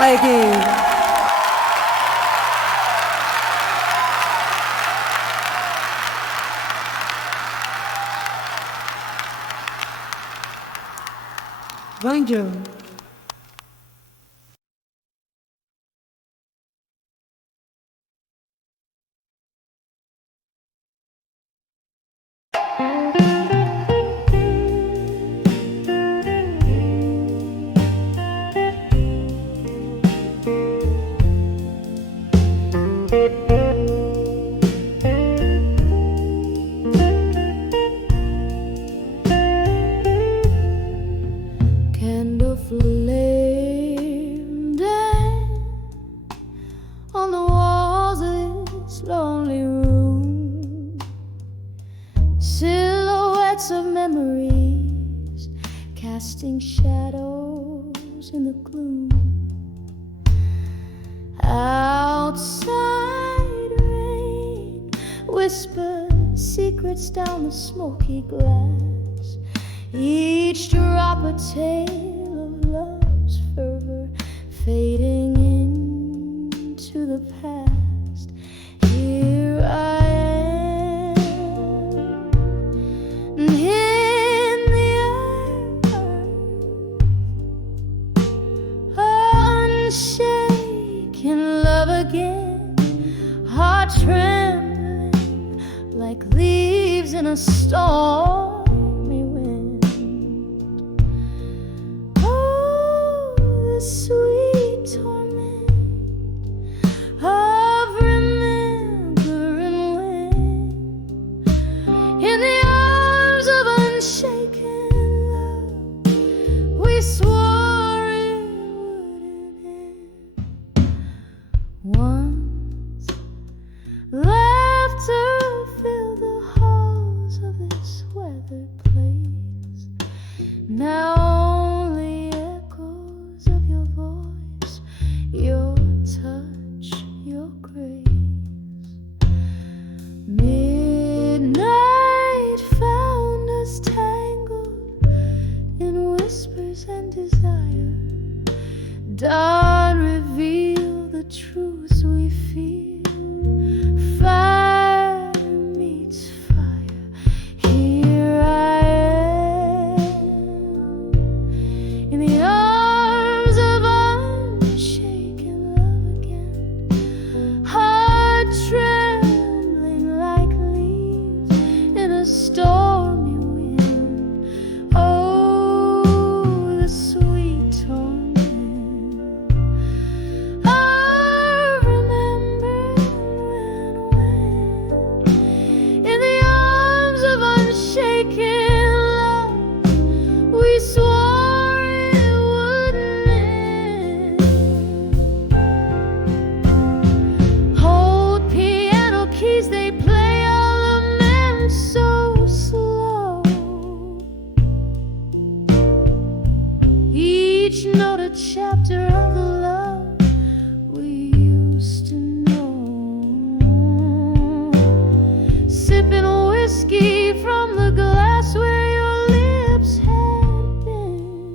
Thank you. Bonjour. memories casting shadows in the gloom. Outside rain whispered secrets down the smoky glass, each drop a tale of love's fervor fading into the past. Here I am in the earth, unshaken love again, heart trembling like leaves in a stormy wind. Oh, the sweet torment of remembering when, in the arms of unshaken love, we swore it wouldn't end. Once laughter filled the halls of this weathered place. Now only echoes of your voice, your touch, your grace. Midnight found us tangled in whispers and desire. Dawn revealed the truths we feel. Fire meets fire. Here I am in the arms of unshaken love again, heart trembling like leaves in a stormy wind. Oh, the sweet torment of remembering when, in the arms of unshaken love, we swore it wouldn't end. Hold piano keys, they play all of them so slow. Each note a chapter of the love we used to know. Sipping whiskey from the glass where your lips had been.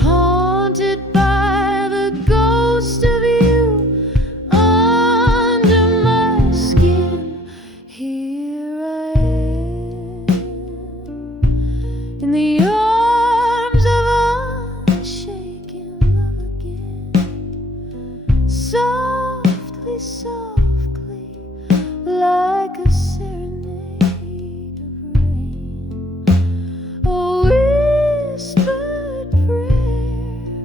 Haunted by the ghost of you under my skin. Here I am in the arms of unshaken love again. Softly, softly, like a serenade of rain. A whispered prayer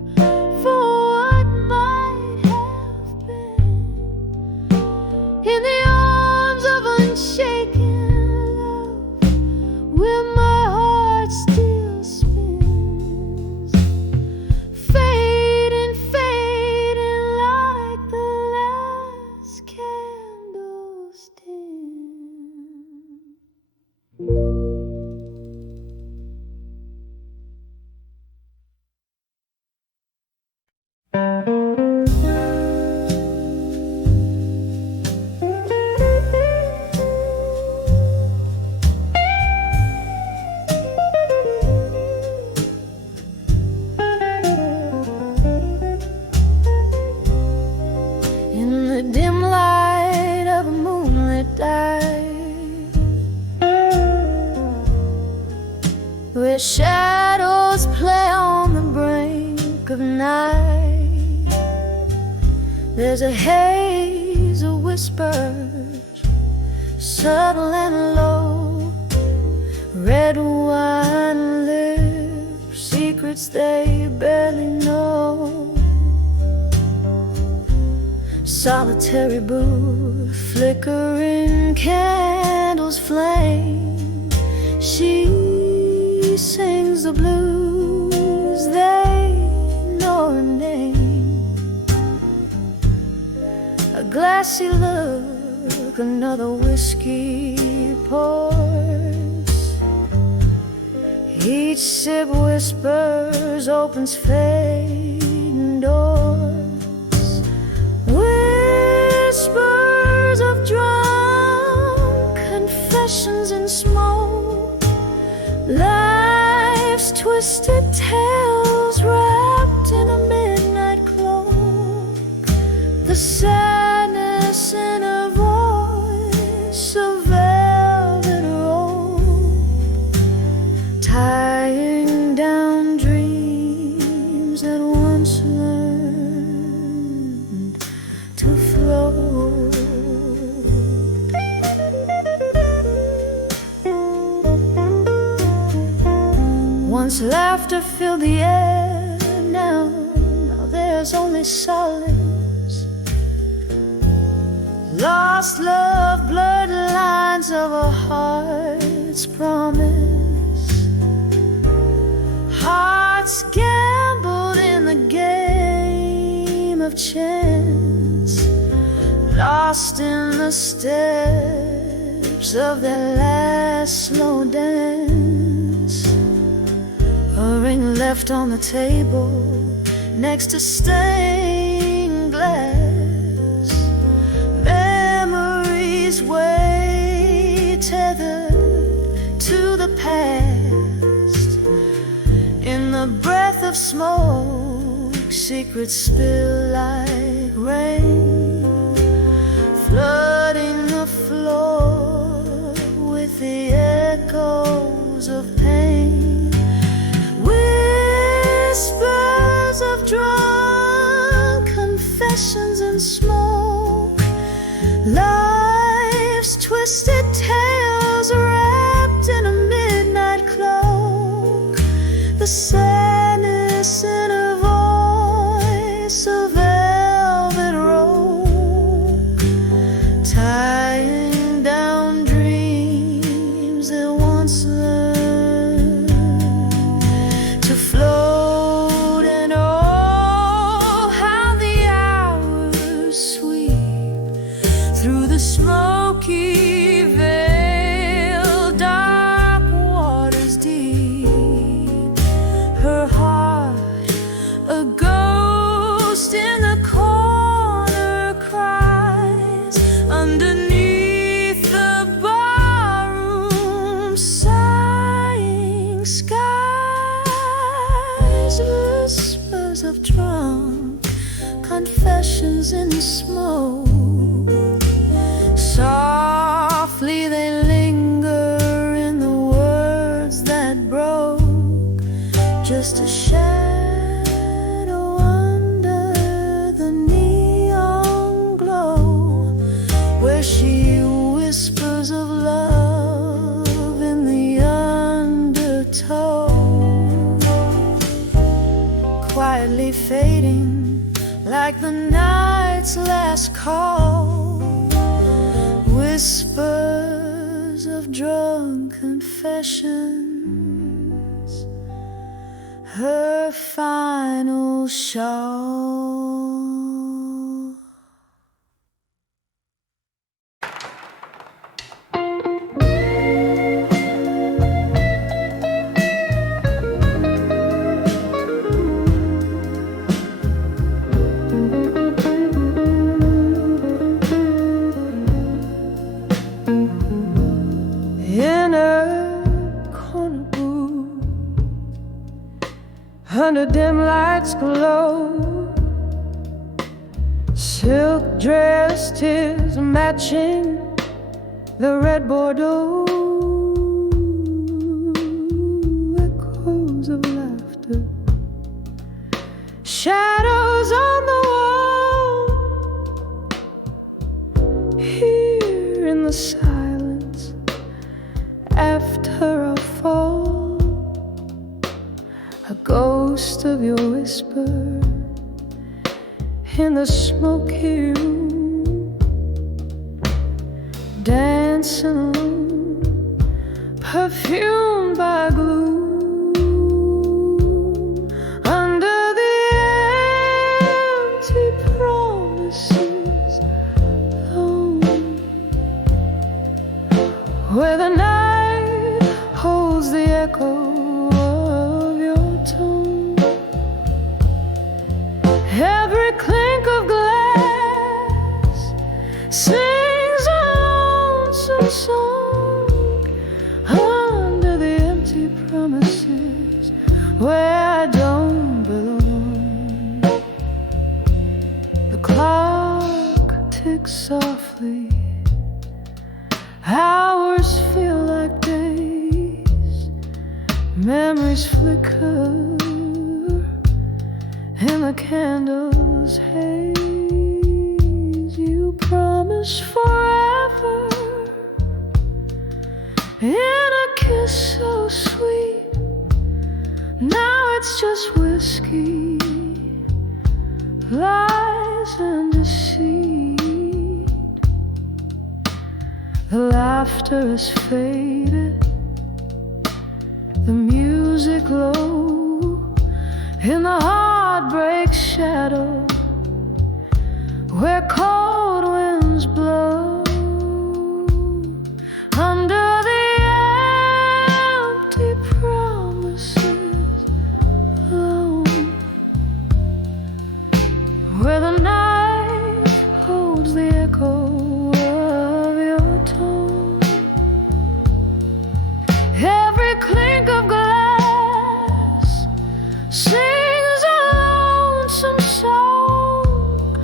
for what might have been. In the arms of unshaken love, where my heart still spins, fading, fading like the last candles dim. In the dim light of a moonlit dive, where shadows play on the brink of night, there's a haze of whispers, subtle and low, red wine lips, secrets they barely know. Solitary booth, flickering candles flame. She sings the blues, they know her name. A glassy look took another whiskey pours. Each sip whispers, opens fading doors. Whispers of drunk confessions in smoke. Life's twisted tales wrapped in a midnight cloak. The sadness in her voice, a velvet rope, tying down dreams that once learned to float. Once laughter filled the air, now there's only silence. Lost love, blurred lines of a heart's promise. Hearts gambled in the game of chance, lost in the steps of their last slow dance. A ring left on the table next to stained glass. Memories way tethered to the past. In the breath of smoke, secrets spill like rain, flooding the floor with the echoes of pain. Whispers of drunk confessions and smoke. Life's twisted tales wrapped in a midnight cloak. The sadness in her voice, a velvet rope, tying down dreams that once learned to float. And oh, how the hours sweep through the smoky veil, dark waters deep. Her heart, a ghost in the corner, cries underneath the barroom sighing skies. Whispers of drunk confessions in smoke. Softly they linger in the words that broke. Just a shadow under the neon glow, where she whispers of love in the undertow. Quietly fading like the night's last call. Whispers of drunk confessions, her final shawl. In a corner booth, under dim lights glow, silk dress tears matching the red Bordeaux. Echoes of laughter, shadows on the wall. Here in the silence after a fall, a ghost of your whisper in the smoky room, dancing alone, perfumed by gloom, under the empty promises, lone clock ticks softly. Hours feel like days. Memories flicker in the candles' haze. You promise forever in a kiss so sweet. Now it's just whiskey, lies and deceit. The laughter is faded, the music low, in the heartbreak shadow where cold winds blow. Under the empty promises alone, where the night holds the echo of your tone. Every clink of glass sings a lonesome song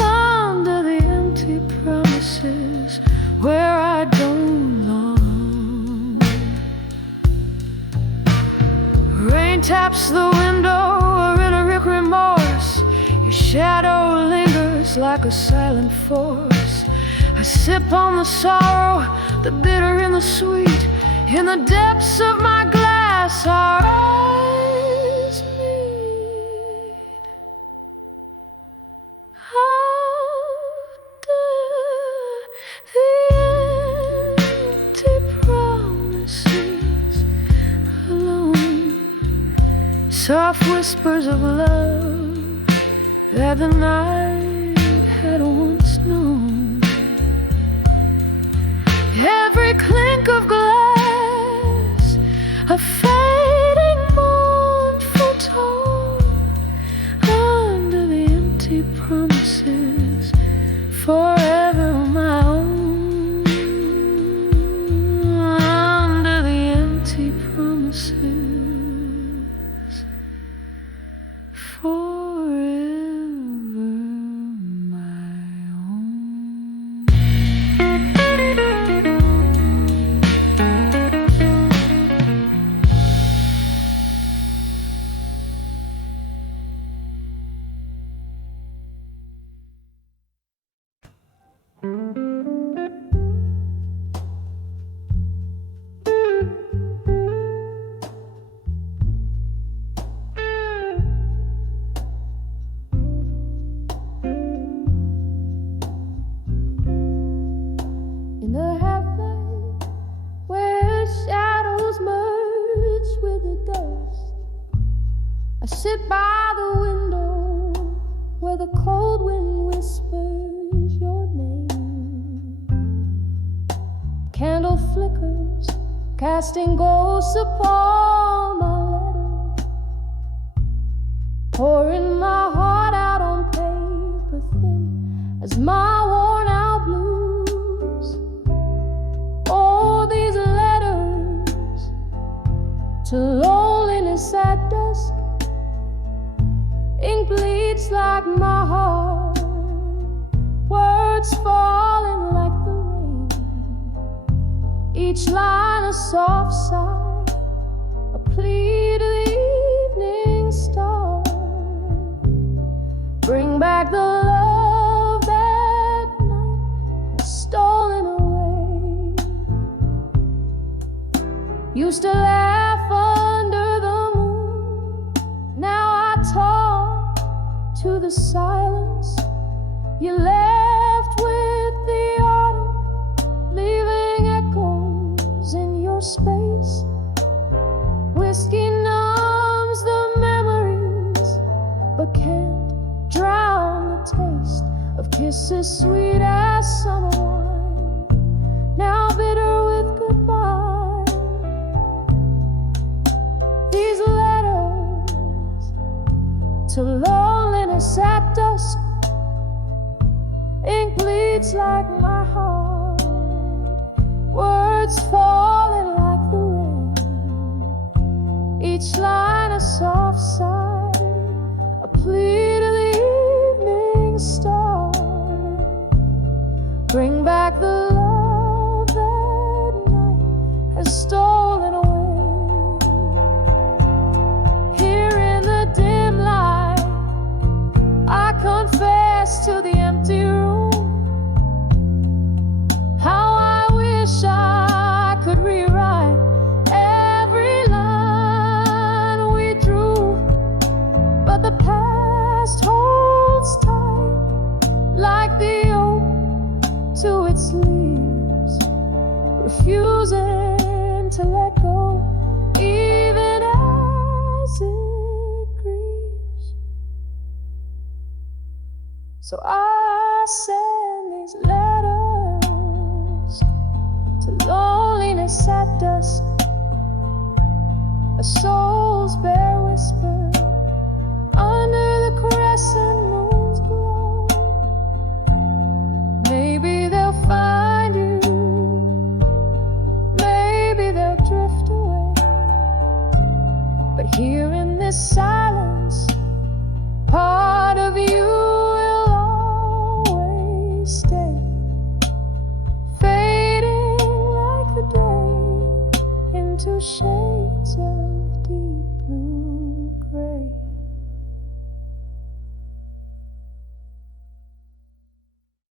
under the empty promises where I don't long. Rain taps the window, a rhetoric remorse. Your shadow lingers like a silent force. I sip on the sorrow, the bitter and the sweet. In the depths of my glass, our eyes meet. Under the empty promises alone, soft whispers of love that the night had once known. Every clink of glass, a fading mournful tone under the empty promises, forever my own. Under the empty promises, forever my own. In the half-light where shadows merge with the dust, I sit by the window where the cold wind whispers your name. Candle flickers, casting ghosts upon my letter, pouring my heart out on paper thin as my worn out blues. All these letters to loneliness at dusk, ink bleeds like my heart, words falling like the rain, each line a soft sigh, a plea to the evening star. Bring back the love that night has stolen away. Used to laugh under the moon, now I talk to the silence. You left with the autumn, leaving echoes in your space. Whiskey numbs the memories, but can't drown the taste of kisses sweet as summer wine, now bitter with goodbye. These letters to loneliness at dusk, ink bleeds like my heart, words falling like the rain, each line a soft sigh, a plea to the evening star. Bring back the love that night has stolen away. Here in the dim light, I confess to the empty room how I wish I could rewrite every line we drew, but the past holds tight like the oak to its leaves, refusing to let go even as it grieves. So I send these letters to loneliness at dusk, a soul's bare whisper under the crescent moon's glow. Maybe they'll find you, maybe they'll drift away, but here in this silence